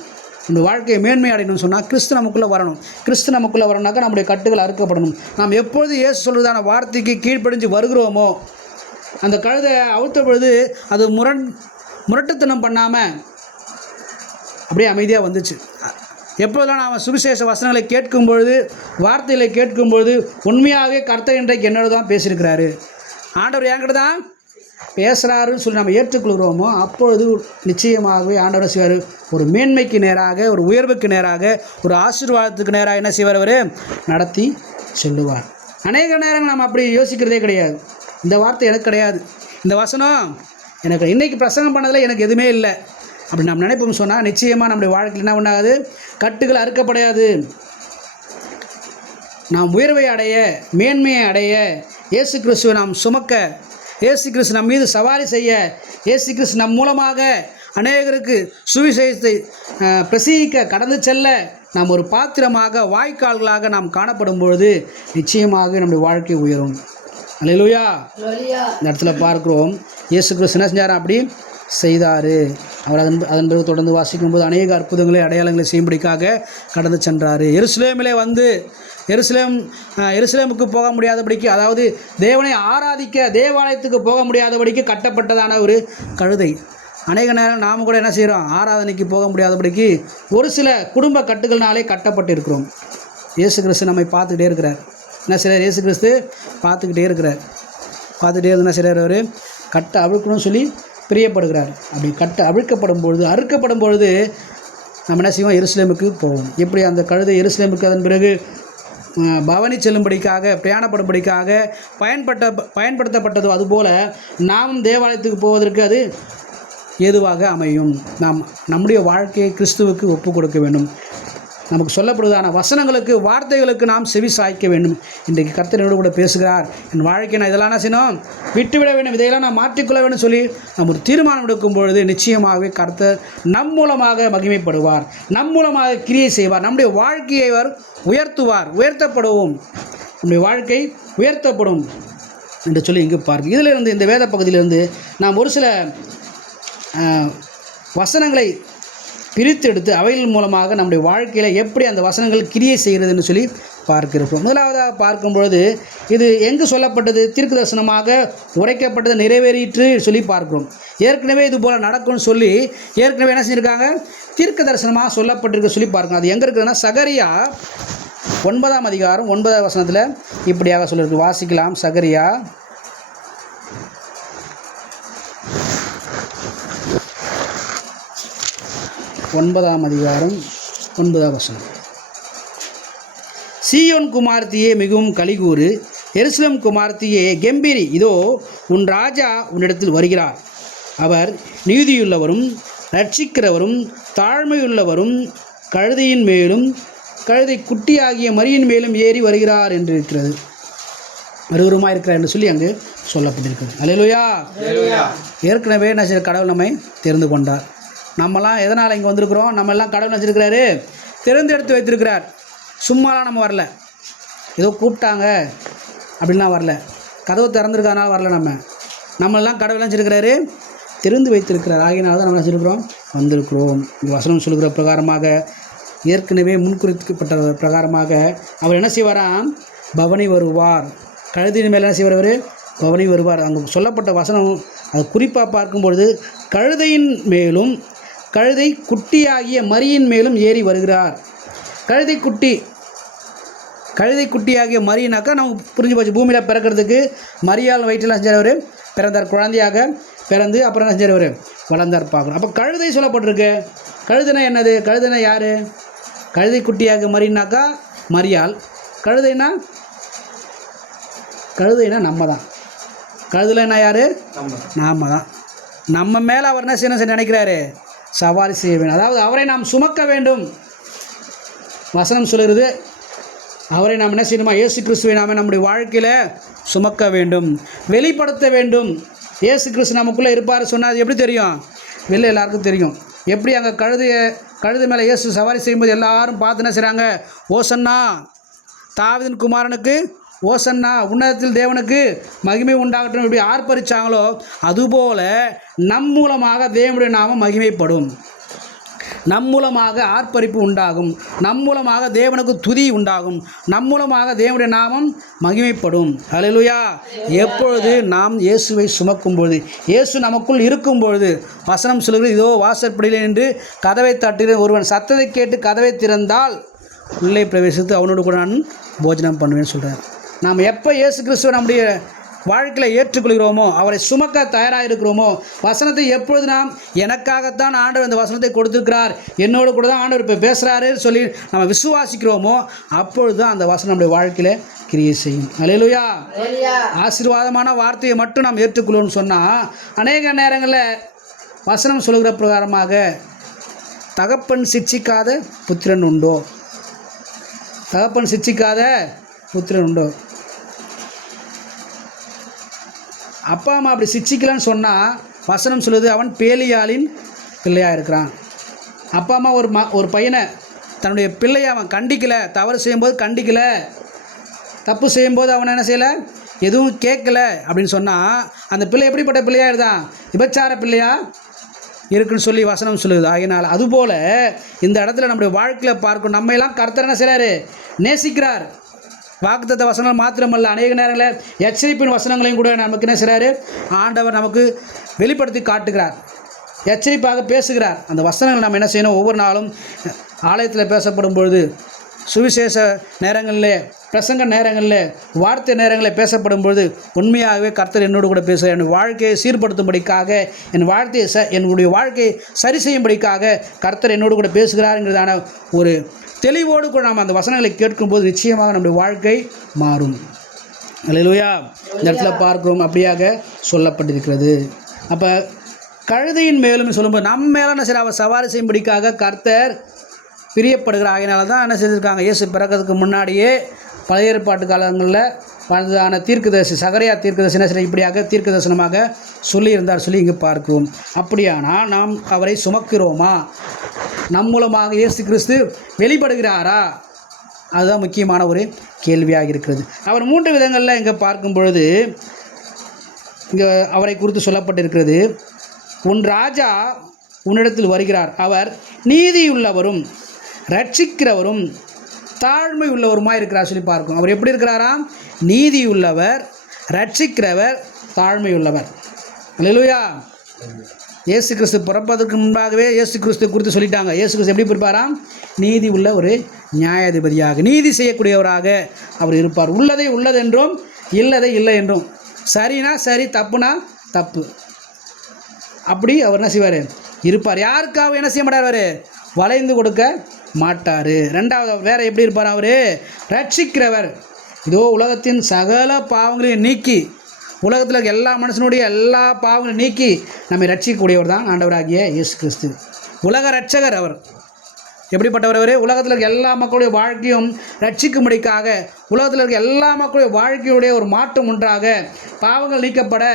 நம்ம வாழ்க்கையை மேன்மை அடையணும்னு சொன்னால் கிறிஸ்து நமக்குள்ளே வரணும். கிறிஸ்து நமக்குள்ளே வரணும்னாக்கா நம்முடைய கட்டுகள் அறுக்கப்படணும். நாம் எப்பொழுது இயேசு சொல்வதான வார்த்தைக்கு கீழ்ப்படிஞ்சு வருகிறோமோ, அந்த கழுதை அவுத்த பொழுது அது முரட்டுத்தனம் பண்ணாமல் அப்படியே அமைதியாக வந்துச்சு. எப்போதெல்லாம் நாம் சுவிசேஷ வசனங்களை கேட்கும் பொழுது, வார்த்தைகளை கேட்கும் பொழுது உண்மையாகவே கர்த்தர் இன்றைக்கு என்னோட தான் பேசியிருக்கிறாரு, ஆண்டவர் என்கிட்ட தான் பேசுகிறாருன்னு சொல்லி நம்ம ஏற்றுக்கொள்கிறோமோ, அப்பொழுது நிச்சயமாகவே ஆண்டவர் செய்வார். ஒரு மேன்மைக்கு நேராக, ஒரு உயர்வுக்கு நேராக, ஒரு ஆசீர்வாதத்துக்கு நேராக என்ன செய்வார்? அவர் நடத்தி சொல்லுவார். அநேக நேரங்கள் நாம் அப்படி யோசிக்கிறதே கிடையாது. இந்த வார்த்தை எனக்கு கிடையாது, இந்த வசனம் எனக்கு இன்றைக்கி பிரசங்கம் பண்ணதில் எனக்கு எதுவுமே இல்லை அப்படி நம்ம நினைப்போம் சொன்னால், நிச்சயமாக நம்முடைய வாழ்க்கையில் என்ன பண்ணாது? கட்டுகள் அறுக்கப்படையாது. நாம் உயர்வை அடைய, மேன்மையை அடைய, இயேசு கிறிஸ்துவை நாம் சுமக்க, இயேசு கிறிஸ்து நம் மீது சவாரி செய்ய, இயேசு கிறிஸ்து நம் மூலமாக அநேகருக்கு சுவிசேஷத்தை பிரசங்கிக்க, கடந்து செல்ல நாம் ஒரு பாத்திரமாக, வாய்க்கால்களாக நாம் காணப்படும் பொழுது நிச்சயமாக நம்முடைய வாழ்க்கை உயரும். அல்லேலூயா. இந்த இடத்துல பார்க்குறோம், இயேசு கிறிஸ்து என்ன செஞ்சார்? அப்படி செய்தார். அவர் அதன் பிறகு தொடர்ந்து வாசிக்கும்போது அநேக அற்புதங்களை, அடையாளங்களை செய்யும்படிக்காக கடந்து சென்றார். எருசலேமிலே வந்து எருசலேமுக்கு போக முடியாதபடிக்கு, அதாவது தேவனை ஆராதிக்க தேவாலயத்துக்கு போக முடியாதபடிக்கு கட்டப்பட்டதான ஒரு கழுதை. அநேக நேரம் நாம் கூட என்ன செய்கிறோம்? ஆராதனைக்கு போக முடியாதபடிக்கு ஒரு சில குடும்ப கட்டுகள்னாலே கட்டப்பட்டு இருக்கிறோம். இயேசு கிறிஸ்து நம்மை பார்த்துக்கிட்டே இருக்கிறார். என்ன செய்கிறார்? இயேசு கிறிஸ்து பார்த்துக்கிட்டே இருக்கிறார். பார்த்துக்கிட்டே இருந்து என்ன செய்கிறார்? அவர் கட்டை அவிழ்க்கணும்னு சொல்லி பிரியப்படுகிறார். அப்படி கட்டை அவிழ்க்கப்படும் பொழுது, அறுக்கப்படும் பொழுது நம்ம என்ன செய்வோம்? எருசலேமுக்கு போவோம். எப்படி அந்த கழுதை எருசலேமுக்கு அதன் பிறகு பவனி செல்லும்படிக்காக, பிரயாணப்படும்படிக்காக பயன்படுத்தப்பட்டதோ, அதுபோல் நாமும் தேவாலயத்துக்கு போவதற்கு அது ஏதுவாக அமையும். நாம் நம்முடைய வாழ்க்கையை கிறிஸ்துவுக்கு ஒப்பு கொடுக்க வேண்டும். நமக்கு சொல்லப்படுவதான வசனங்களுக்கு, வார்த்தைகளுக்கு நாம் செவி சாய்க்க வேண்டும். இன்றைக்கு கர்த்தர் என்னோடு கூட பேசுகிறார். என் வாழ்க்கை நான் இதெல்லாம் என்ன செய்யணும்? விட்டுவிட வேண்டும், இதையெல்லாம் நான் மாற்றிக்கொள்ள வேண்டும் சொல்லி நம்ம ஒரு தீர்மானம் எடுக்கும் பொழுது நிச்சயமாகவே கர்த்தர் நம் மூலமாக மகிமைப்படுவார், நம் மூலமாக கிரியை செய்வார், நம்முடைய வாழ்க்கையை அவர் உயர்த்துவார், உயர்த்தப்படுவோம், நம்முடைய வாழ்க்கை உயர்த்தப்படும் என்று சொல்லி இங்கு பார்க்க. இதிலிருந்து, இந்த வேத பகுதியிலிருந்து நாம் ஒரு சில வசனங்களை பிரித்து எடுத்து அவைகள் மூலமாக நம்முடைய வாழ்க்கையில் எப்படி அந்த வசனங்கள் கிரியை செய்கிறதுன்னு சொல்லி பார்க்கிறோம். முதலாவதாக பார்க்கும்பொழுது இது எங்கு சொல்லப்பட்டது? தீர்க்க தரிசனமாக உரைக்கப்பட்டது, நிறைவேறிற்று சொல்லி பார்க்கிறோம். ஏற்கனவே இது போல் நடக்கும்னு சொல்லி ஏற்கனவே என்ன செஞ்சுருக்காங்க? தீர்க்க தரிசனமாக சொல்லப்பட்டிருக்கு சொல்லி பார்க்கணும். அது எங்கே இருக்குதுன்னா, சகரியா 9ஆம் அதிகாரம் 9ஆவது வசனத்தில் இப்படியாக சொல்லியிருக்கு. வாசிக்கலாம். சகரியா 9ஆம் அதிகாரம் 9ஆவது வசனம். சீயோன் குமார்த்தியே மிகவும் கலிகூறு, எருசலேம் குமார்த்தியே கெம்பீரி, இதோ உன் ராஜா உன்னிடத்தில் வருகிறார். அவர் நீதியுள்ளவரும் ரட்சிக்கிறவரும் தாழ்மையுள்ளவரும் கழுதையின் மேலும் கழுதை குட்டியாகிய மரியின் மேலும் ஏறி வருகிறார் என்று இருக்கிறது. வருவருமா இருக்கிறார் என்று சொல்லி அங்கு சொல்லப்பட்டிருக்கிறது. அல்லேலூயா. ஏற்கனவே என்ன கடவுள் நம்மை தெரிந்து கொண்டார். நம்மலாம் எதனால் இங்கே வந்திருக்கிறோம்? நம்ம எல்லாம் கடவுள் வச்சுருக்கிறாரு, தேர்ந்தெடுத்து வைத்திருக்கிறார். சும்மாலாம் நம்ம வரல, ஏதோ கூப்பிட்டாங்க அப்படின்லாம் வரல, கதவு திறந்துருக்காதனால வரல. நம்மளெல்லாம் கடவுள் வச்சுருக்கிறாரு, தெரிந்து வைத்திருக்கிறார். ஆகியனால தான் நம்ம வச்சுருக்கிறோம், வந்திருக்கிறோம். இந்த வசனம் சொல்லுகிற பிரகாரமாக, ஏற்கனவே முன்குறிக்கப்பட்ட பிரகாரமாக அவர் என்ன செய்வாராம்? பவனி வருவார். கழுதியின் மேலே என்ன செய்வார்? அவர் பவனி வருவார். அங்கே சொல்லப்பட்ட வசனம் அது குறிப்பாக பார்க்கும்பொழுது, கழுதையின் மேலும் கழுதை குட்டியாகிய மரியின் மேலும் ஏறி வருகிறார். கழுதை குட்டியாகிய மரினாக்கா நம்ம புரிஞ்சு போச்சு. பூமியில் பிறக்கிறதுக்கு மரியாள் வயிற்றில் செஞ்சவர் பிறந்தார், குழந்தையாக பிறந்து அப்புறம் என்ன செஞ்சவர்? வளர்ந்தார் பார்க்கணும். அப்போ கழுதை சொல்லப்பட்டிருக்கு. கழுதைனா என்னது? கழுதைனா யார்? கழுதை குட்டியாக மரினாக்கா மரியாள். கழுதைனா நம்ம தான். கழுதைனா யார்? நாம தான். நம்ம மேலே அவர் என்ன செய்யணும் நினைக்கிறாரு? சவாரி செய்ய வேண்டும். அதாவது அவரை நாம் சுமக்க வேண்டும். வசனம் சொல்கிறது, அவரை நாம் என்ன செய்யணுமா? இயேசு கிறிஸ்துவை நாம் நம்முடைய வாழ்க்கையில் சுமக்க வேண்டும், வெளிப்படுத்த வேண்டும். இயேசு கிறிஸ்து நமக்குள்ளே இருப்பார் சொன்னால் அது எப்படி தெரியும்? வெளில எல்லாருக்கும் தெரியும். எப்படி அங்கே கழுதை மேலே இயேசு சவாரி செய்யும்போது எல்லாரும் பார்த்து என்ன செய்கிறாங்க? ஓசன்னா, தாவீதின் குமாரனுக்கு ஓசன்னா, உன்னதத்தில் தேவனுக்கு மகிமை உண்டாகட்டும் இப்படி ஆர்ப்பரித்தாங்களோ, அதுபோல் நம் மூலமாக தேவனுடைய நாமம் மகிமைப்படும். நம் மூலமாக ஆர்ப்பரிப்பு உண்டாகும், நம் மூலமாக தேவனுக்கு துதி உண்டாகும், நம் மூலமாக தேவனுடைய நாமம் மகிமைப்படும். ஹல்லேலூயா. எப்பொழுது நாம் இயேசுவை சுமக்கும் பொழுது, இயேசு நமக்குள் இருக்கும் பொழுது, வசனம் சொல்கிறது, இதோ வாசற்படியில் நின்று கதவை தட்டுகிற ஒருவன் சத்தத்தை கேட்டு கதவை திறந்தால் உள்ளே பிரவேசித்து அவனோடு கூட நான் போஜனம் பண்ணுவேன்னு சொல்கிறார். நாம் எப்போ இயேசு கிறிஸ்துவை நம்முடைய வாழ்க்கையில் ஏற்றுக்கொள்கிறோமோ, அவரை சுமக்க தயாராக இருக்கிறோமோ, வசனத்தை எப்பொழுது நாம் எனக்காகத்தான் ஆண்டவர் இந்த வசனத்தை கொடுத்துருக்கிறார், என்னோடு கூட தான் ஆண்டவர் இப்போ பேசுகிறாருன்னு சொல்லி நம்ம விசுவாசிக்கிறோமோ, அப்பொழுது தான் அந்த வசனம் நம்முடைய வாழ்க்கையில் கிரியை செய்யும். அல்லேலூயா. ஆசீர்வாதமான வார்த்தையை மட்டும் நாம் ஏற்றுக்கொள்வோம்னு சொன்னால், அநேக நேரங்களில் வசனம் சொல்கிற பிரகாரமாக தகப்பன் சிட்சிக்காத புத்திரன் உண்டோ, தகப்பன் சிட்சிக்காத புத்திரன் உண்டோ. அப்பா அம்மா அப்படி சிட்சிக்கலன்னு சொன்னால் வசனம் சொல்லுது, அவன் பேலியாளின் பிள்ளையாக இருக்கிறான். அப்பா அம்மா ஒரு பையனை தன்னுடைய பிள்ளையை அவன் கண்டிக்கலை, தவறு செய்யும்போது கண்டிக்கலை, தப்பு செய்யும்போது அவன் என்ன செய்யலை, எதுவும் கேட்கல அப்படின்னு சொன்னால் அந்த பிள்ளை எப்படிப்பட்ட பிள்ளையாக இருந்தான், விபச்சார பிள்ளையாக இருக்குன்னு சொல்லி வசனம் சொல்லுது. ஆகினால் அதுபோல் இந்த இடத்துல நம்முடைய வாழ்க்கையில் பார்க்கணும், நம்மையெல்லாம் கர்த்தர் என்ன செய்கிறாரு, நேசிக்கிறார். வாக்குத்தத்த வசனங்கள் மாத்திரமல்ல, அநேக நேரங்களில் எச்சரிப்பின் வசனங்களையும் கூட நமக்கு என்ன செய்கிறாரு, ஆண்டவர் நமக்கு வெளிப்படுத்தி காட்டுகிறார், எச்சரிப்பாக பேசுகிறார். அந்த வசனங்கள் நம்ம என்ன செய்யணும், ஒவ்வொரு நாளும் ஆலயத்தில் பேசப்படும் பொழுது, சுவிசேஷ நேரங்களில், பிரசங்க நேரங்களில், வார்த்தை நேரங்களில் பேசப்படும் பொழுது உண்மையாகவே கர்த்தர் என்னோடு கூட பேசுகிறார். என் வாழ்க்கையை சீர்படுத்தும்படிக்காக, என்னுடைய வாழ்க்கையை சரி செய்யும்படிக்காக கர்த்தர் என்னோடு கூட பேசுகிறாருங்கிறதான ஒரு தெளிவோடு கூட நாம் அந்த வசனங்களை கேட்கும்போது நிச்சயமாக நம்முடைய வாழ்க்கை மாறும். அல்லேலூயா. இந்த இடத்துல பார்க்கிறோம், அப்படியாக சொல்லப்பட்டிருக்கிறது. அப்போ கழுதையின் மேலும் சொல்லும்போது நம்ம மேலே என்ன செய்ய, அவர் சவாரி செய்யும்படிக்காக கர்த்தர் பிரியப்படுகிற. ஆகினால தான் என்ன செய்திருக்காங்க, இயேசு பிறக்கிறதுக்கு முன்னாடியே பழைய ஏற்பாட்டு காலங்களில் வாழ்ந்ததான தீர்க்கதரிசி சகரியா தீர்க்கதரிசி என்ன செய்ய, இப்படியாக தீர்க்க தரிசனமாக சொல்லியிருந்தார் சொல்லி இங்கே பார்க்கிறோம். அப்படியானால் நாம் அவரை சுமக்கிறோமா, நம் மூலமாக இயேசு கிறிஸ்து வெளிப்படுகிறாரா, அதுதான் முக்கியமான ஒரு கேள்வியாக இருக்கிறது. அவர் 3 விதங்களில் இங்கே பார்க்கும் பொழுது இங்கே அவரை குறித்து சொல்லப்பட்டிருக்கிறது. உன் ராஜா உன்னிடத்தில் வருகிறார், அவர் நீதியுள்ளவரும் ரட்சிக்கிறவரும் தாழ்மை உள்ளவருமாய் இருக்கிறார் சொல்லி பார்க்கும். அவர் எப்படி இருக்கிறாராம், நீதியுள்ளவர், ரட்சிக்கிறவர், தாழ்மை உள்ளவர். அல்லேலூயா. இயேசு கிறிஸ்து பிறப்பதற்கு முன்பாகவே இயேசு கிறிஸ்து குறித்து சொல்லிட்டாங்க. இயேசு கிறிஸ்து எப்படி இருப்பாராம், நீதி உள்ள ஒரு நியாயாதிபதியாக, நீதி செய்யக்கூடியவராக அவர் இருப்பார். உள்ளதை உள்ளதென்றும் இல்லதை இல்லை என்றும், சரினா சரி, தப்புனா தப்பு, அப்படி அவர் என்ன செய்வார், இருப்பார். யாருக்காக என்ன செய்ய மாட்டார், அவர் வளைந்து கொடுக்க மாட்டார். 2வது வேறு எப்படி இருப்பார், அவர் ரட்சிக்கிறவர். இதோ உலகத்தின் சகல பாவங்களையும் நீக்கி, உலகத்தில் இருக்க எல்லா மனுஷனுடைய எல்லா பாவங்களையும் நீக்கி நம்மை ரட்சிக்கக்கூடியவர் தான் ஆண்டவராகிய இயேசு கிறிஸ்து. உலக ரட்சகர் அவர். எப்படிப்பட்டவர் அவர், உலகத்தில் இருக்க எல்லா மக்களுடைய வாழ்க்கையும் ரட்சிக்கும்படிக்காக, உலகத்தில் இருக்க எல்லா மக்களுடைய வாழ்க்கையுடைய ஒரு மாற்றம் உண்டாக, பாவங்கள் நீக்கப்பட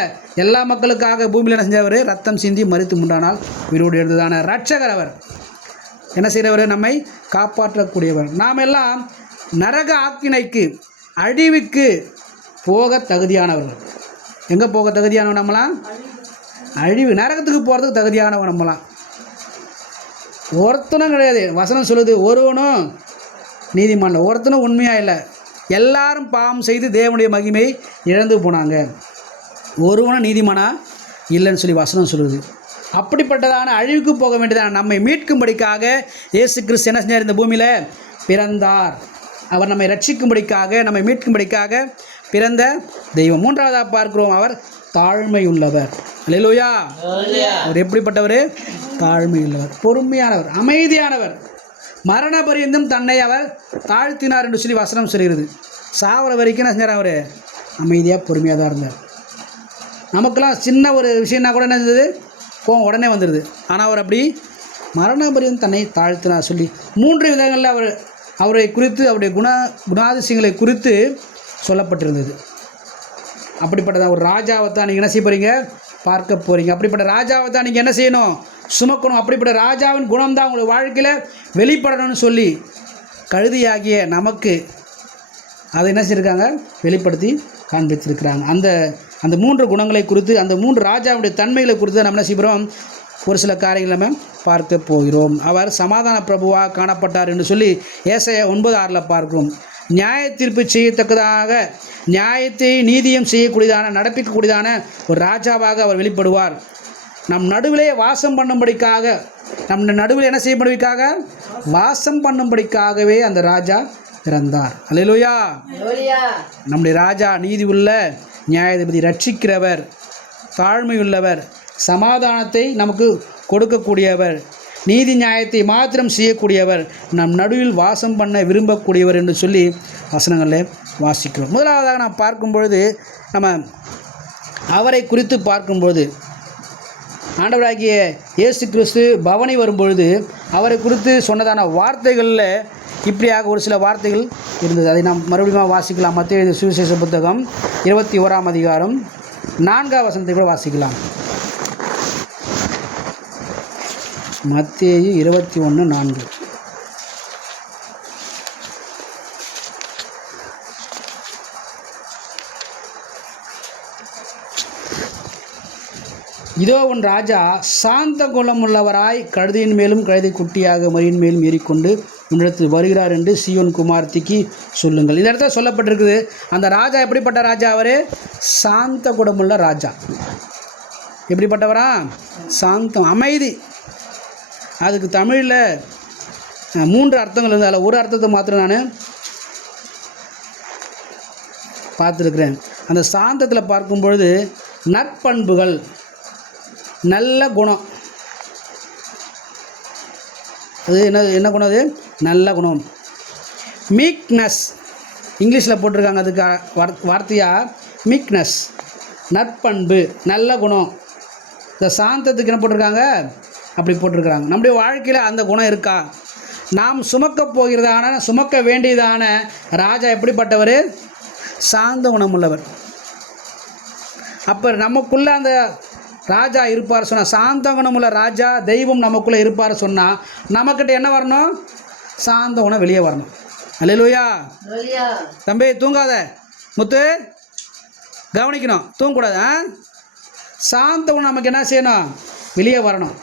எல்லா மக்களுக்காக பூமியில் என்ன செஞ்சவர், ரத்தம் சிந்தி மரித்து உண்டானால் உயிரோடு எழுந்ததான ரட்சகர் அவர். என்ன செய்கிறவர், நம்மை காப்பாற்றக்கூடியவர். நாம் எல்லாம் நரக ஆக்கினைக்கு, அழிவுக்கு போக தகுதியானவர்கள். எங்கே போக தகுதியானவன் நம்மளாம், அழிவு, நரகத்துக்கு போகிறதுக்கு தகுதியானவன் நம்மளாம். ஒருத்தனும் கிடையாது. வசனம் சொல்லுது, ஒருவனும் நீதிமான், ஒருத்தனும் உண்மையாக இல்லை, எல்லாரும் பாவம் செய்து தேவனுடைய மகிமை இழந்து போனாங்க, ஒருவனும் நீதிமானா இல்லைன்னு சொல்லி வசனம் சொல்லுது. அப்படிப்பட்டதான அழிவுக்கு போக வேண்டியதான நம்மை மீட்கும்படிக்காக இயேசு கிறிஸ்து என்ன செஞ்சார், இந்த பூமியில் பிறந்தார். அவர் நம்மை ரட்சிக்கும்படிக்காக, நம்மை மீட்கும்படிக்காக பிறந்த தெய்வம். 3வதாக பார்க்கிறோம், அவர் தாழ்மை உள்ளவர். அல்லேலூயா. அவர் எப்படிப்பட்டவர், தாழ்மை உள்ளவர், பொறுமையானவர், அமைதியானவர். மரண பரியந்தம் தன்னை அவர் தாழ்த்தினார் என்று சொல்லி வசனம் சொல்கிறது. சாவர வரைக்கும் என்ன செஞ்சார், அவர் அமைதியாக பொறுமையாக தான் இருந்தார். நமக்கெல்லாம் சின்ன ஒரு விஷயம்னா கூட என்ன இருந்தது, கோவம் உடனே வந்துடுது. ஆனால் அவர் அப்படி மரண பரியந்தம் தன்னை தாழ்த்தினார் சொல்லி 3 விதங்களில் அவரை குறித்து, அவருடைய குணாதிசயங்களை குறித்து சொல்லப்பட்டிருந்தது. அப்படிப்பட்டதான் ஒரு ராஜாவை தான் நீங்கள் என்ன செய்ய போகிறீங்க, பார்க்க போகிறீங்க. அப்படிப்பட்ட ராஜாவை தான் நீங்கள் என்ன செய்யணும், சுமக்கணும். அப்படிப்பட்ட ராஜாவின் குணம் தான் உங்களுடைய வாழ்க்கையில் வெளிப்படணும்னு சொல்லி கழுதியாகிய நமக்கு அதை என்ன செய்யிருக்காங்க, வெளிப்படுத்தி காண்பித்திருக்கிறாங்க. அந்த 3 குணங்களை குறித்து, அந்த 3 ராஜாவுடைய தன்மைகளை குறித்து நம்ம என்ன செய்கிறோம், ஒரு சில காரியங்கள் நம்ம பார்க்க போகிறோம். அவர் சமாதான பிரபுவாக காணப்பட்டார் என்று சொல்லி ஏசாயா 9:6 பார்க்கிறோம். நியாய தீர்ப்பு செய்யத்தக்கதாக நியாயத்தை நீதியம் செய்யக்கூடியதான நடப்பிக்கக்கூடியதான ஒரு ராஜாவாக அவர் வெளிப்படுவார். நம் நடுவிலே வாசம் பண்ணும்படிக்காக நம் நடுவில் என்ன செய்யப்படுவதற்காக வாசம் பண்ணும்படிக்காகவே அந்த ராஜா பிறந்தார். அல்லேலூயா. நம்முடைய ராஜா நீதி உள்ள நியாயாதிபதி, ரட்சிக்கிறவர், தாழ்மையுள்ளவர், சமாதானத்தை நமக்கு கொடுக்கக்கூடியவர், நீதி நியாயத்தை மாத்திரம் செய்யக்கூடியவர், நம் நடுவில் வாசம் பண்ண விரும்பக்கூடியவர் என்று சொல்லி வசனங்களில் வாசிக்கிறோம். முதலாவதாக நாம் பார்க்கும் பொழுது நம்ம அவரை குறித்து பார்க்கும்பொழுது ஆண்டவராகிய இயேசு கிறிஸ்து பவனி வரும்பொழுது அவரை குறித்து சொன்னதான வார்த்தைகளில் இப்படியாக ஒரு சில வார்த்தைகள் இருந்தது. அதை நாம் மறுபடியும் வாசிக்கலாம். மத்தேயு சுவிசேஷ புத்தகம் 21ஆம் அதிகாரம் 4ஆம் வசனத்தை கூட வாசிக்கலாம். மத்தேயு 21:4. இதோ உன் ராஜா சாந்த குணமுள்ளவராய் கழுதையின் மேலும் கழுதை குட்டியாக மரியின் மேலும் ஏறிக்கொண்டு உன்னிடத்தில் வருகிறார் என்று சீயோன் குமாரத்திக்கு சொல்லுங்கள். இந்த இடத்துல சொல்லப்பட்டிருக்குது. அந்த ராஜா எப்படிப்பட்ட ராஜா? அவர் சாந்த குணமுள்ள ராஜா. எப்படிப்பட்டவரா? சாந்தம், அமைதி. அதுக்கு தமிழில் 3 அர்த்தங்கள் இருந்தது. அதில் ஒரு அர்த்தத்தை மாத்திரம் நான் பார்த்துருக்குறேன். அந்த சாந்தத்தில் பார்க்கும் பொழுது நற்பண்புகள், நல்ல குணம். அது என்ன குணம்? அது நல்ல குணம். மீக்னஸ் இங்கிலீஷில் போட்டிருக்காங்க. அதுக்கு வார்த்தையாக மீக்னஸ், நற்பண்பு, நல்ல குணம். இந்த சாந்தத்துக்கு என்ன போட்டிருக்காங்க? அப்படி போட்டிருக்கிறாங்க. நம்முடைய வாழ்க்கையில் அந்த குணம் இருக்கா? நாம் சுமக்க வேண்டியதான ராஜா எப்படிப்பட்டவர்? சாந்த குணமுள்ளவர். அப்போ நமக்குள்ளே அந்த ராஜா இருப்பார் சொன்னால், சாந்த குணமுள்ள ராஜா தெய்வம் நமக்குள்ளே இருப்பார் சொன்னால், நமக்கிட்ட என்ன வரணும்? சாந்த குணம் வெளியே வரணும். அல்லேலூயா. தம்பி தூங்காத, முத்து கவனிக்கணும், தூங்கக்கூடாது. சாந்த குணம் நமக்கு என்ன செய்யணும்? வெளியே வரணும்.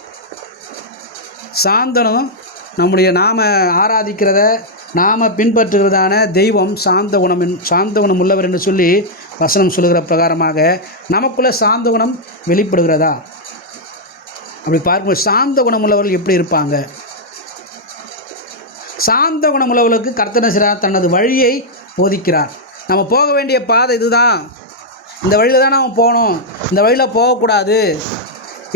சாந்தனம் நம்முடைய நாம் ஆராதிக்கிறத நாம் பின்பற்றுகிறதான தெய்வம் சாந்த குணம் உள்ளவர் என்று சொல்லி வசனம் சொல்லுகிற பிரகாரமாக நமக்குள்ளே சாந்த குணம் வெளிப்படுகிறதா? அப்படி பார்க்கும்போது சாந்த குணம் உள்ளவர்கள் எப்படி இருப்பாங்க? சாந்த குணம் உள்ளவர்களுக்கு கர்த்தர் தனது வழியை போதிக்கிறார். நம்ம போக வேண்டிய பாதை இதுதான், இந்த வழியில் தான் நாம் போகணும், இந்த வழியில் போகக்கூடாது,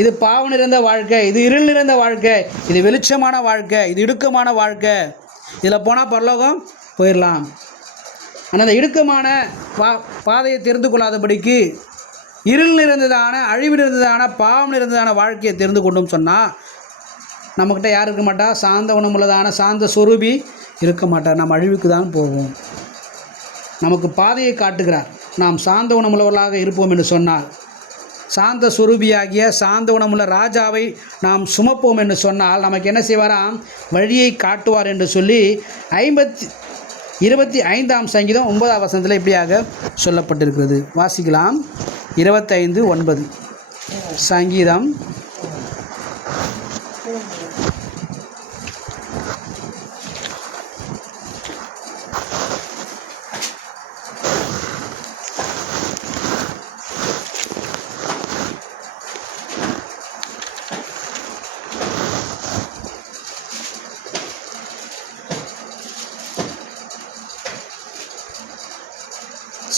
இது பாவம் நிறைந்த வாழ்க்கை, இது இருள் நிறைந்த வாழ்க்கை, இது வெளிச்சமான வாழ்க்கை, இது இடுக்கமான வாழ்க்கை, இதில் போனால் பரலோகம் போயிடலாம். ஆனால் அந்த இடுக்கமான பாதையை தெரிந்து கொள்ளாதபடிக்கு இருள் நிறைந்ததான, அழிவு நிறைந்ததான, பாவம் நிறைந்ததான வாழ்க்கையை தெரிந்து கொண்டோம் சொன்னால் நம்மக்கிட்ட யார் இருக்க மாட்டா? சாந்த குணமுள்ளதான சாந்த சொரூபி இருக்க மாட்டார். நம்ம அழிவுக்கு தான் போவோம். நமக்கு பாதையை காட்டுகிறார். நாம் சாந்த குணமுள்ளவர்களாக இருப்போம் என்று சொன்னால், சாந்த சுரூபியாகிய சாந்த குணமுள்ள ராஜாவை நாம் சுமப்போம் என்று சொன்னால் நமக்கு என்ன செய்வாராம்? வழியை காட்டுவார் என்று சொல்லி 25ஆம் சங்கீதம் 9ஆம் வசனத்தில் இப்படியாக சொல்லப்பட்டிருக்கிறது. வாசிக்கலாம். 25:9 சங்கீதம்.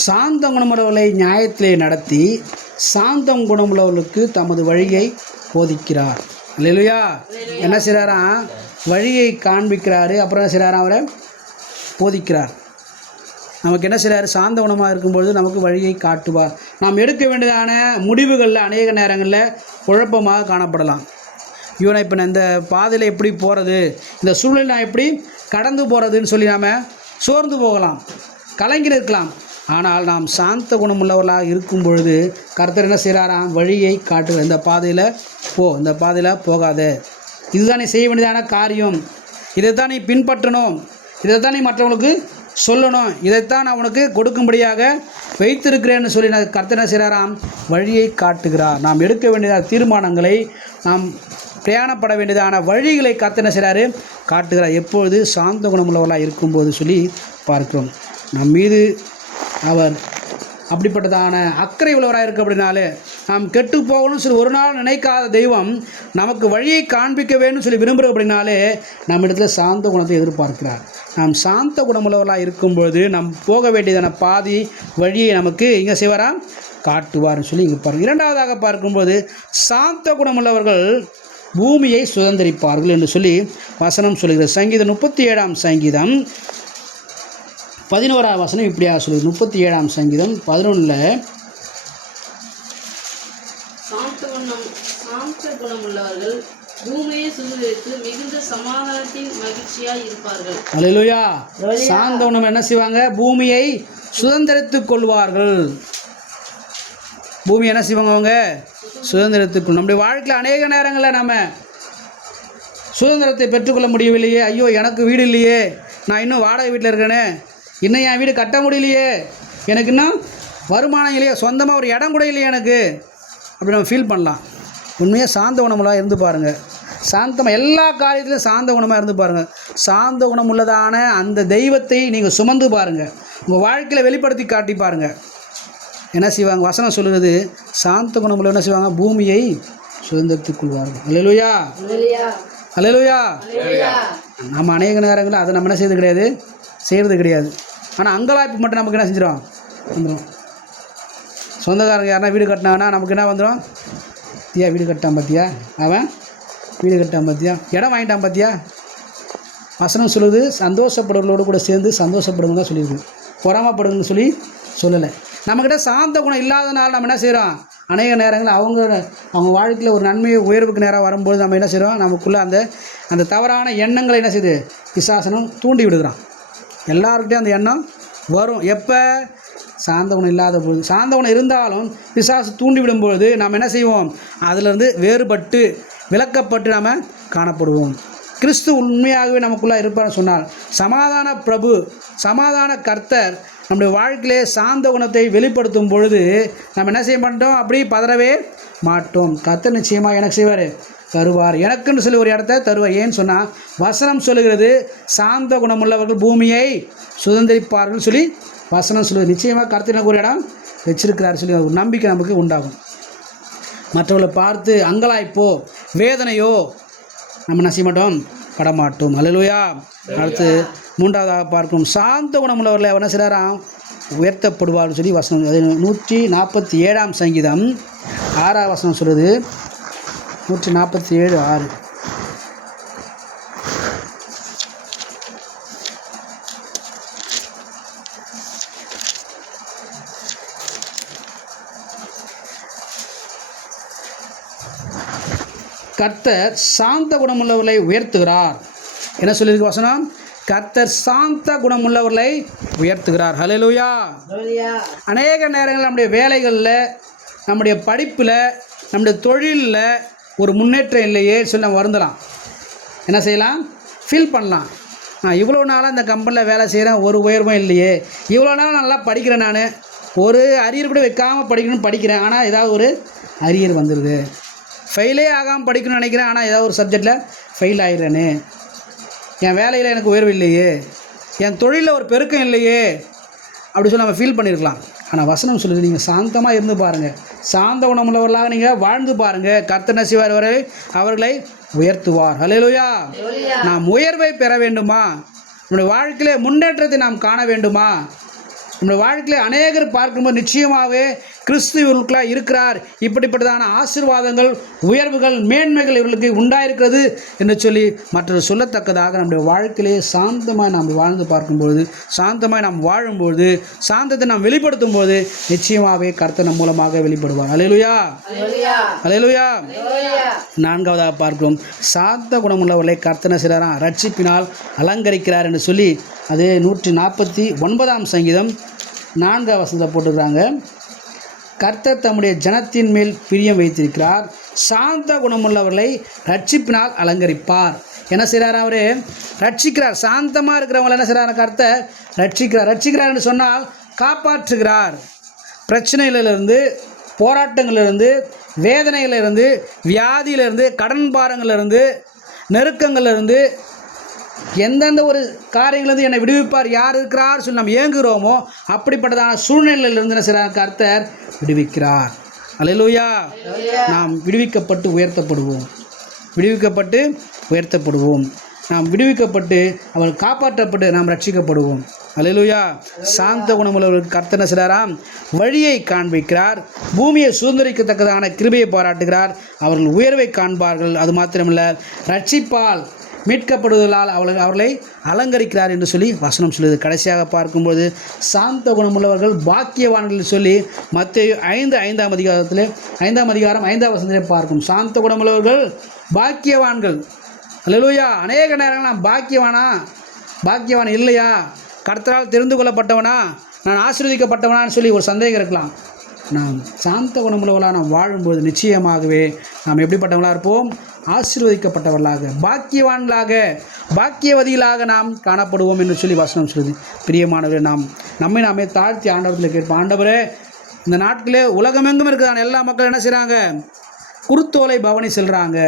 சாந்த குணமுள்ளவர்களை நியாயத்திலே நடத்தி சாந்தம் குணமுள்ளவர்களுக்கு தமது வழியை போதிக்கிறார். அல்லேலூயா. என்ன செய்கிறாராம்? வழியை காண்பிக்கிறாரு. அப்புறம் என்ன செய்கிறாராம்? அவரை போதிக்கிறார். நமக்கு என்ன செய்கிறாரு? சாந்த குணமாக இருக்கும்பொழுது நமக்கு வழியை காட்டுவார். நாம் எடுக்க வேண்டியதான முடிவுகளில் அநேக நேரங்களில் குழப்பமாக காணப்படலாம். இவனை இப்போ நான் இந்த பாதையில் எப்படி போகிறது, இந்த சூழ்நிலை நான் எப்படி கடந்து போகிறதுன்னு சொல்லி நாம் சோர்ந்து போகலாம், கலங்கி இருக்கலாம். ஆனால் நாம் சாந்த குணமுள்ளவர்களாக இருக்கும் பொழுது கர்த்தர் என்ன செய்கிறாராம்? வழியை காட்டுவார். இந்த பாதையில் போ, இந்த பாதையில் போகாத, இதுதான் நீ செய்ய வேண்டியதான காரியம், இதைத்தான் நீ பின்பற்றணும், இதைத்தான் நீ மற்றவங்களுக்கு சொல்லணும், இதைத்தான் நான் உனக்கு கொடுக்கும்படியாக வைத்திருக்கிறேன்னு சொல்லி கர்த்தர் என்ன செய்கிறாராம்? வழியை காட்டுகிறார். நாம் எடுக்க வேண்டிய தீர்மானங்களை நாம் பிரயாணப்பட வேண்டியதான வழிகளை கர்த்தர் என்ன செய்கிறாரு, காட்டுகிறார். எப்பொழுது சாந்த குணமுள்ளவர்களாக இருக்கும்போது சொல்லி பார்க்கிறோம். நம் மீது அவர் அப்படிப்பட்டதான அக்கறை உள்ளவராக இருக்க அப்படின்னாலே, நாம் கெட்டு போகணும்னு சொல்லி ஒரு நாள் நினைக்காத தெய்வம் நமக்கு வழியை காண்பிக்க வேணும்னு சொல்லி விரும்புகிற அப்படின்னாலே நம்ம இடத்துல சாந்த குணத்தை எதிர்பார்க்கிறார். நாம் சாந்த குணமுள்ளவர்களாக இருக்கும்பொழுது நம் போக வேண்டியதான பாதி வழியை நமக்கு இங்கே செய்வாரா, காட்டுவார்னு சொல்லி இங்கே பாருங்கள். இரண்டாவதாக பார்க்கும்போது சாந்த குணமுள்ளவர்கள் பூமியை சுதந்திரிப்பார்கள் என்று சொல்லி வசனம் சொல்கிறது. சங்கீதம் 37ஆம் சங்கீதம் 11ஆம் வசனம் இப்படியாக சொல்லுது. 37ஆம் சங்கீதம் 11 சாந்த குணமுள்ளவர்கள் பூமியை சுதந்திரித்து மிகுந்த சமாதானத்தின் மகிழ்ச்சியாய் இருப்பார்கள். அல்லேலூயா. சாந்த குணம் என்ன செய்வாங்க, பூமியை சுதந்திரித்துக் கொள்வார்கள். பூமி என்ன செய்வாங்க, அவங்க சுதந்திரத்துக்குள். நம்முடைய வாழ்க்கையில் அநேக நேரங்களில் நம்ம சுதந்திரத்தை பெற்றுக்கொள்ள முடியவில்லையே, ஐயோ எனக்கு வீடு இல்லையே, நான் இன்னும் வாடகை வீட்டில் இருக்கேனே, இன்னும் என் வீடு கட்ட முடியலையே, எனக்கு இன்னும் வருமானம் இல்லையே, சொந்தமாக ஒரு இடம் கூட இல்லையே எனக்கு, அப்படி நம்ம ஃபீல் பண்ணலாம். உண்மையாக சாந்த குணமுள்ளதாக இருந்து பாருங்கள். சாந்தமாக எல்லா காரியத்திலும் சாந்த குணமாக இருந்து பாருங்கள். சாந்த குணம் உள்ளதான அந்த தெய்வத்தை நீங்கள் சுமந்து பாருங்கள், உங்கள் வாழ்க்கையில் வெளிப்படுத்தி காட்டி பாருங்கள். என்ன செய்வாங்க, வசனம் சொல்லுறது, சாந்த குணமுள்ள என்ன செய்வாங்க, பூமியை சுதந்திரத்துக் கொள்வார்கள். அல்லேலூயா, அல்லேலூயா. நம்ம அநேக நேரங்களில் அதை நம்ம என்ன செய்யறது கிடையாது, செய்கிறது கிடையாது. ஆனால் அங்கலாய்ப்பு மட்டும் நமக்கு என்ன செஞ்சிடும், வந்துடும். சொந்தக்காரங்க யாருன்னா வீடு கட்டினாங்கன்னா நமக்கு என்ன வந்துடும், பார்த்தியா வீடு கட்டான், பார்த்தியா அவன் வீடு கட்டான், பார்த்தியா இடம் வாங்கிட்டான், பார்த்தியா. வசனம் சொல்லுது, சந்தோஷப்படுறவங்களோடு கூட சேர்ந்து சந்தோஷப்படுங்க தான் சொல்லியிருக்கு, பொறாமப்படுங்கன்னு சொல்லி சொல்லலை. நம்மக்கிட்ட சாந்த குணம் இல்லாதனால நம்ம என்ன செய்கிறோம், அநேக நேரங்களில் அவங்க வாழ்க்கையில் ஒரு நன்மையை உயர்வுக்கு நேரம் வரும்போது நம்ம என்ன செய்கிறோம், நமக்குள்ளே அந்த தவறான எண்ணங்களை என்ன செய்யுது, பிசாசனம் தூண்டி விடுகிறான். எல்லாருக்கிட்டையும் அந்த எண்ணம் வரும். எப்போ, சாந்த குணம் இல்லாத பொழுது. சாந்த குணம் இருந்தாலும் பிசாசு தூண்டி விடும்பொழுது நாம் என்ன செய்வோம், அதிலிருந்து வேறுபட்டு விலக்கப்பட்டு நாம் காணப்படுவோம். கிறிஸ்து உண்மையாகவே நமக்குள்ளே இருப்பார்னு சொன்னால், சமாதான பிரபு, சமாதான கர்த்தர் நம்முடைய வாழ்க்கையிலே சாந்த குணத்தை வெளிப்படுத்தும் பொழுது நம்ம என்ன செய்ய மாட்டோம், அப்படி பதறவே மாட்டோம். கர்த்தர் நிச்சயமாக எனக்கு செய்வார், தருவார், எனக்குன்னு சொல்லி ஒரு இடத்த தருவார். ஏன்னு சொன்னால் வசனம் சொல்லுகிறது, சாந்த குணமுள்ளவர்கள் பூமியை சுதந்திரிப்பார்கள் சொல்லி வசனம் சொல்லுவது. நிச்சயமாக கர்த்தர் எனக்கு ஒரு இடம் வச்சிருக்கிறார் சொல்லி ஒரு நம்பிக்கை நமக்கு உண்டாகும். மற்றவர்களை பார்த்து அங்கலாய்ப்போ வேதனையோ நம்ம என்ன செய்ய மாட்டோம், படமாட்டோம். அல்லேலூயா. அடுத்து மூன்றாவதாக பார்க்கும், சாந்த குணமுள்ளவர்களை என்ன செய்கிறாராம், உயர்த்தப்படுவார்னு சொல்லி வசனம். அது 147ஆம் சங்கீதம் 6ஆம் வசனம் சொல்லுது. 147:6. கர்த்தர் சாந்த குணமுள்ளவர்களை உயர்த்துகிறார். என்ன சொல்லியிருக்கு வசனம், கர்த்தர் சாந்த குணமுள்ளவர்களை உயர்த்துகிறார். ஹல்லேலூயா. அநேக நேரங்கள் நம்முடைய வேலைகளில், நம்முடைய படிப்பில், நம்முடைய தொழிலில் ஒரு முன்னேற்றம் இல்லையே சொல்லி நம்ம வருந்தலாம். என்ன செய்யலாம், ஃபீல் பண்ணலாம். நான் இவ்வளோ நாளாக இந்த கம்பெனியில் வேலை செய்கிறேன், ஒரு உயர்வும் இல்லையே, இவ்வளோ நாள் நல்லா படிக்கிறேன், நான் ஒரு அரியர் கூட வைக்காமல் படிக்கணும்னு படிக்கிறேன், ஆனால் ஏதாவது ஒரு அரியர் வந்துடுது. ஃபெயிலே ஆகாமல் படிக்கணும்னு நினைக்கிறேன், ஆனால் ஏதாவது ஒரு சப்ஜெக்டில் ஃபெயில் ஆகிடுறேனே, என் வேலையில் எனக்கு உயர்வு இல்லையே, என் தொழிலில் ஒரு பெருக்கம் இல்லையே, அப்படி சொல்லி நம்ம ஃபீல் பண்ணியிருக்கலாம். ஆனால் வசனம் சொல்லுது, நீங்கள் சாந்தமாக இருந்து பாருங்கள், சாந்த குணமுள்ளவர்களாக நீங்கள் வாழ்ந்து பாருங்கள், கர்த்தர் என்ன செய்வார், அவர்களை உயர்த்துவார். ஹல்லேலூயா. நாம் உயர்வை பெற வேண்டுமா, நம்முடைய வாழ்க்கையிலே முன்னேற்றத்தை நாம் காண வேண்டுமா, நம்முடைய வாழ்க்கையில் அநேகர் பார்க்கும்போது நிச்சயமாகவே கிறிஸ்து இவர்களுக்குள்ளாக இருக்கிறார், இப்படிப்பட்டதான ஆசீர்வாதங்கள், உயர்வுகள், மேன்மைகள் இவர்களுக்கு உண்டாயிருக்கிறது என்று சொல்லி மற்ற சொல்லத்தக்கதாக நம்முடைய வாழ்க்கையிலே சாந்தமாக நாம் வாழ்ந்து பார்க்கும்பொழுது, சாந்தமாக நாம் வாழும்பொழுது, சாந்தத்தை நாம் வெளிப்படுத்தும் போது நிச்சயமாகவே கர்த்தர் நம் மூலமாக வெளிப்படுவார். அல்லேலூயா, அல்லேலூயா. நான்காவதாக பார்க்கிறோம், சாந்த குணமுள்ளவர்களை கர்த்தர் செய்கிறாராம், ரட்சிப்பினால் அலங்கரிக்கிறார் என்று சொல்லி அது 149ஆம் சங்கீதம் 4ஆம் வசனத்தை போட்டுக்கிறாங்க. கர்த்தர் தம்முடைய ஜனத்தின் மேல் பிரியம் வைத்திருக்கிறார், சாந்த குணமுள்ளவர்களை ரட்சிப்பினால் அலங்கரிப்பார். என்ன செய்கிறார், அவர் ரட்சிக்கிறார். சாந்தமாக இருக்கிறவங்களை என்ன செய்கிறார், கர்த்தர் ரட்சிக்கிறார். ரட்சிக்கிறார் என்று சொன்னால் காப்பாற்றுகிறார். பிரச்சனைகளிலிருந்து, போராட்டங்களிலிருந்து, வேதனையிலிருந்து, வியாதியிலிருந்து, கடன் பாரங்களிலிருந்து, நெருக்கங்களிலிருந்து, எந்தெந்த ஒரு காரியங்களிலிருந்து என்னை விடுவிப்பார் யார் இருக்கிறார் சொல்லி நாம் ஏங்குகிறோமோ அப்படிப்பட்டதான சூழ்நிலையிலிருந்து என்ன செய்கிறார்? கர்த்தர் விடுவிக்கிறார். அல்லேலூயா. நாம் விடுவிக்கப்பட்டு உயர்த்தப்படுவோம். விடுவிக்கப்பட்டு உயர்த்தப்படுவோம். நாம் விடுவிக்கப்பட்டு அவர் காப்பாற்றப்பட்டு நாம் ரட்சிக்கப்படுவோம். அல்லேலூயா. சாந்த குணமுள்ளவர்களுக்கு கர்த்தர் என்ன செய்கிறாராம்? வழியை காண்பிக்கிறார். பூமியை சுதந்திரிக்கத்தக்கதான கிருபையை பாராட்டுகிறார். அவர்கள் உயர்வை காண்பார்கள். அது மாத்திரமல்ல, ரட்சிப்பால் மீட்கப்படுவதால் அவர்களை அலங்கரிக்கிறார் என்று சொல்லி வசனம் சொல்லுது. கடைசியாக பார்க்கும்போது சாந்த குணமுள்ளவர்கள் பாக்கியவான்கள் சொல்லி மத்தேயு 5:5 அதிகாரத்தில் 5ஆம் அதிகாரம் 5ஆம் வசனத்திலே பார்க்கும். சாந்த குணமுள்ளவர்கள் பாக்கியவான்கள். அல்லேலூயா. அநேக நேரங்கள் நான் பாக்கியவான் இல்லையா, கர்த்தரால் தெரிந்து கொள்ளப்பட்டவனா, நான் ஆசீர்வதிக்கப்பட்டவனான்னு சொல்லி ஒரு சந்தேகம் இருக்கலாம். நாம் சாந்த குணமுள்ளவர்களாக நாம் வாழும்போது நிச்சயமாகவே நாம் எப்படிப்பட்டவர்களாக இருப்போம்? ஆசீர்வதிக்கப்பட்டவர்களாக, பாக்கியவான்களாக, பாக்கியவதிகளாக நாம் காணப்படுவோம் என்று சொல்லி வசனம் சொல்லுது. பிரியமானவரே, நாம் நம்மை நாமே தாழ்த்தி ஆண்டவரத்தில் கேட்போம். ஆண்டவரே, இந்த நாட்களே உலகமெங்கும் இருக்கிறான் எல்லா மக்களும் என்ன செய்கிறாங்க? குருத்தோலை பவனி செல்கிறாங்க.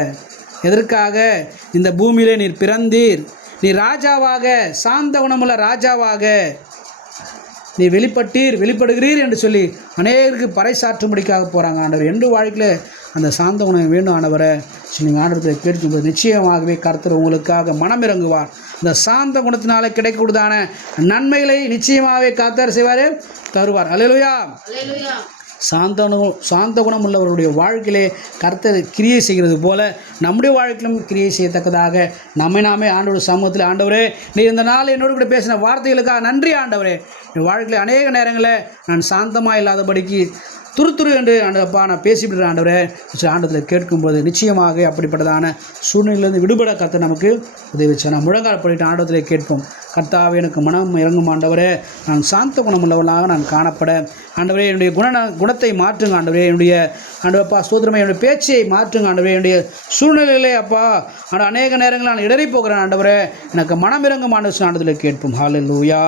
எதற்காக? இந்த பூமியிலே நீர் பிறந்தீர், நீர் ராஜாவாக, சாந்த குணமுள்ள ராஜாவாக நீ வெளிப்படுகிறீர் என்று சொல்லி அநேகருக்கு பறைசாற்றும்படிக்காக போகிறாங்க. ஆண்டவர் என்று வாழ்க்கையில் அந்த சாந்த குணம் வேண்டும் ஆண்டவரை சொல்லி ஆண்டவரத்தில் கேட்கும்போது நிச்சயமாகவே கர்த்தர் உங்களுக்காக மனம் இறங்குவார். அந்த சாந்த குணத்தினால கிடைக்கக்கூடியதான நன்மைகளை நிச்சயமாகவே கர்த்தர் செய்வார், தருவார். அல்லேலூயா. சாந்த குணம் உள்ளவருடைய வாழ்க்கையிலே கர்த்தர் கிரியை செய்கிறது போல நம்முடைய வாழ்க்கையிலும் கிரியை செய்யத்தக்கதாக நம்மை நாமே ஆண்டவர் சமூகத்தில், ஆண்டவரே நீ இந்த நாள் என்னோடு கூட பேசின வார்த்தைகளுக்காக நன்றி ஆண்டவரே. என் வாழ்க்கையில் அநேக நேரங்களில் நான் சாந்தமாக இல்லாதபடிக்கு துரு என்று ஆண்டப்பா நான் பேசிவிடுறேன் ஆண்டவரே ஆண்டத்தில் கேட்கும்போது நிச்சயமாக அப்படிப்பட்டதான சூழ்நிலையிலிருந்து விடுபட கர்த்தர் நமக்கு உதவி வச்சு நான் முழங்கால் படிட்டு ஆண்டவத்தில் கேட்போம். கர்த்தாவே, எனக்கு மனம் இறங்கும் ஆண்டவரே, நான் சாந்த குணமுள்ளவனாக நான் காணப்பட ஆண்டவரே என்னுடைய குணத்தை மாற்றுங்க ஆண்டவரே. என்னுடைய ஆண்டவப்பா ஸ்தோத்திரமே, என்னுடைய பேச்சை மாற்றுங்க ஆண்டவரே. என்னுடைய சூழ்நிலையிலே அப்பா அநேக நேரங்கள் நான் இடறி போகிறேன் ஆண்டவரே, எனக்கு மனம் இறங்கும் ஆண்டவர் ஆண்டத்தில் கேட்போம். ஹல்லேலூயா.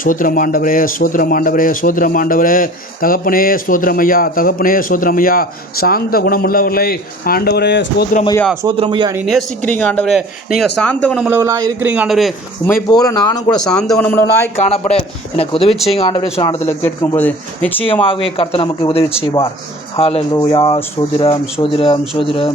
ஸ்தோத்திரம் ஆண்டவரே, ஸ்தோத்திரம் ஆண்டவரே, ஸ்தோத்திரம் ஆண்டவரே. தகப்பனே ஸ்தோத்திரமையா, தகப்பனே ஸ்தோத்திரமையா. சாந்த குணமுள்ளவர்களை ஆண்டவரே ஸ்தோத்திரமையா, ஸ்தோத்திரமையா. நீ நேசிக்கிறீங்க ஆண்டவரே, நீங்கள் சாந்த குணமுள்ளவர்களாக இருக்கிறீங்க ஆண்டவரே. உண்மை போல நானும் கூட சாந்த குணமுள்ளவர்களாய் காணப்பட எனக்கு உதவி செய்யுங்க ஆண்டவரே. ஆண்டத்தில் கேட்கும்போது நிச்சயமாகவே கர்த்தர் நமக்கு உதவி செய்வார். ஹல்லேலூயா. ஸ்தோத்திரம், ஸ்தோத்திரம், ஸ்தோத்திரம்.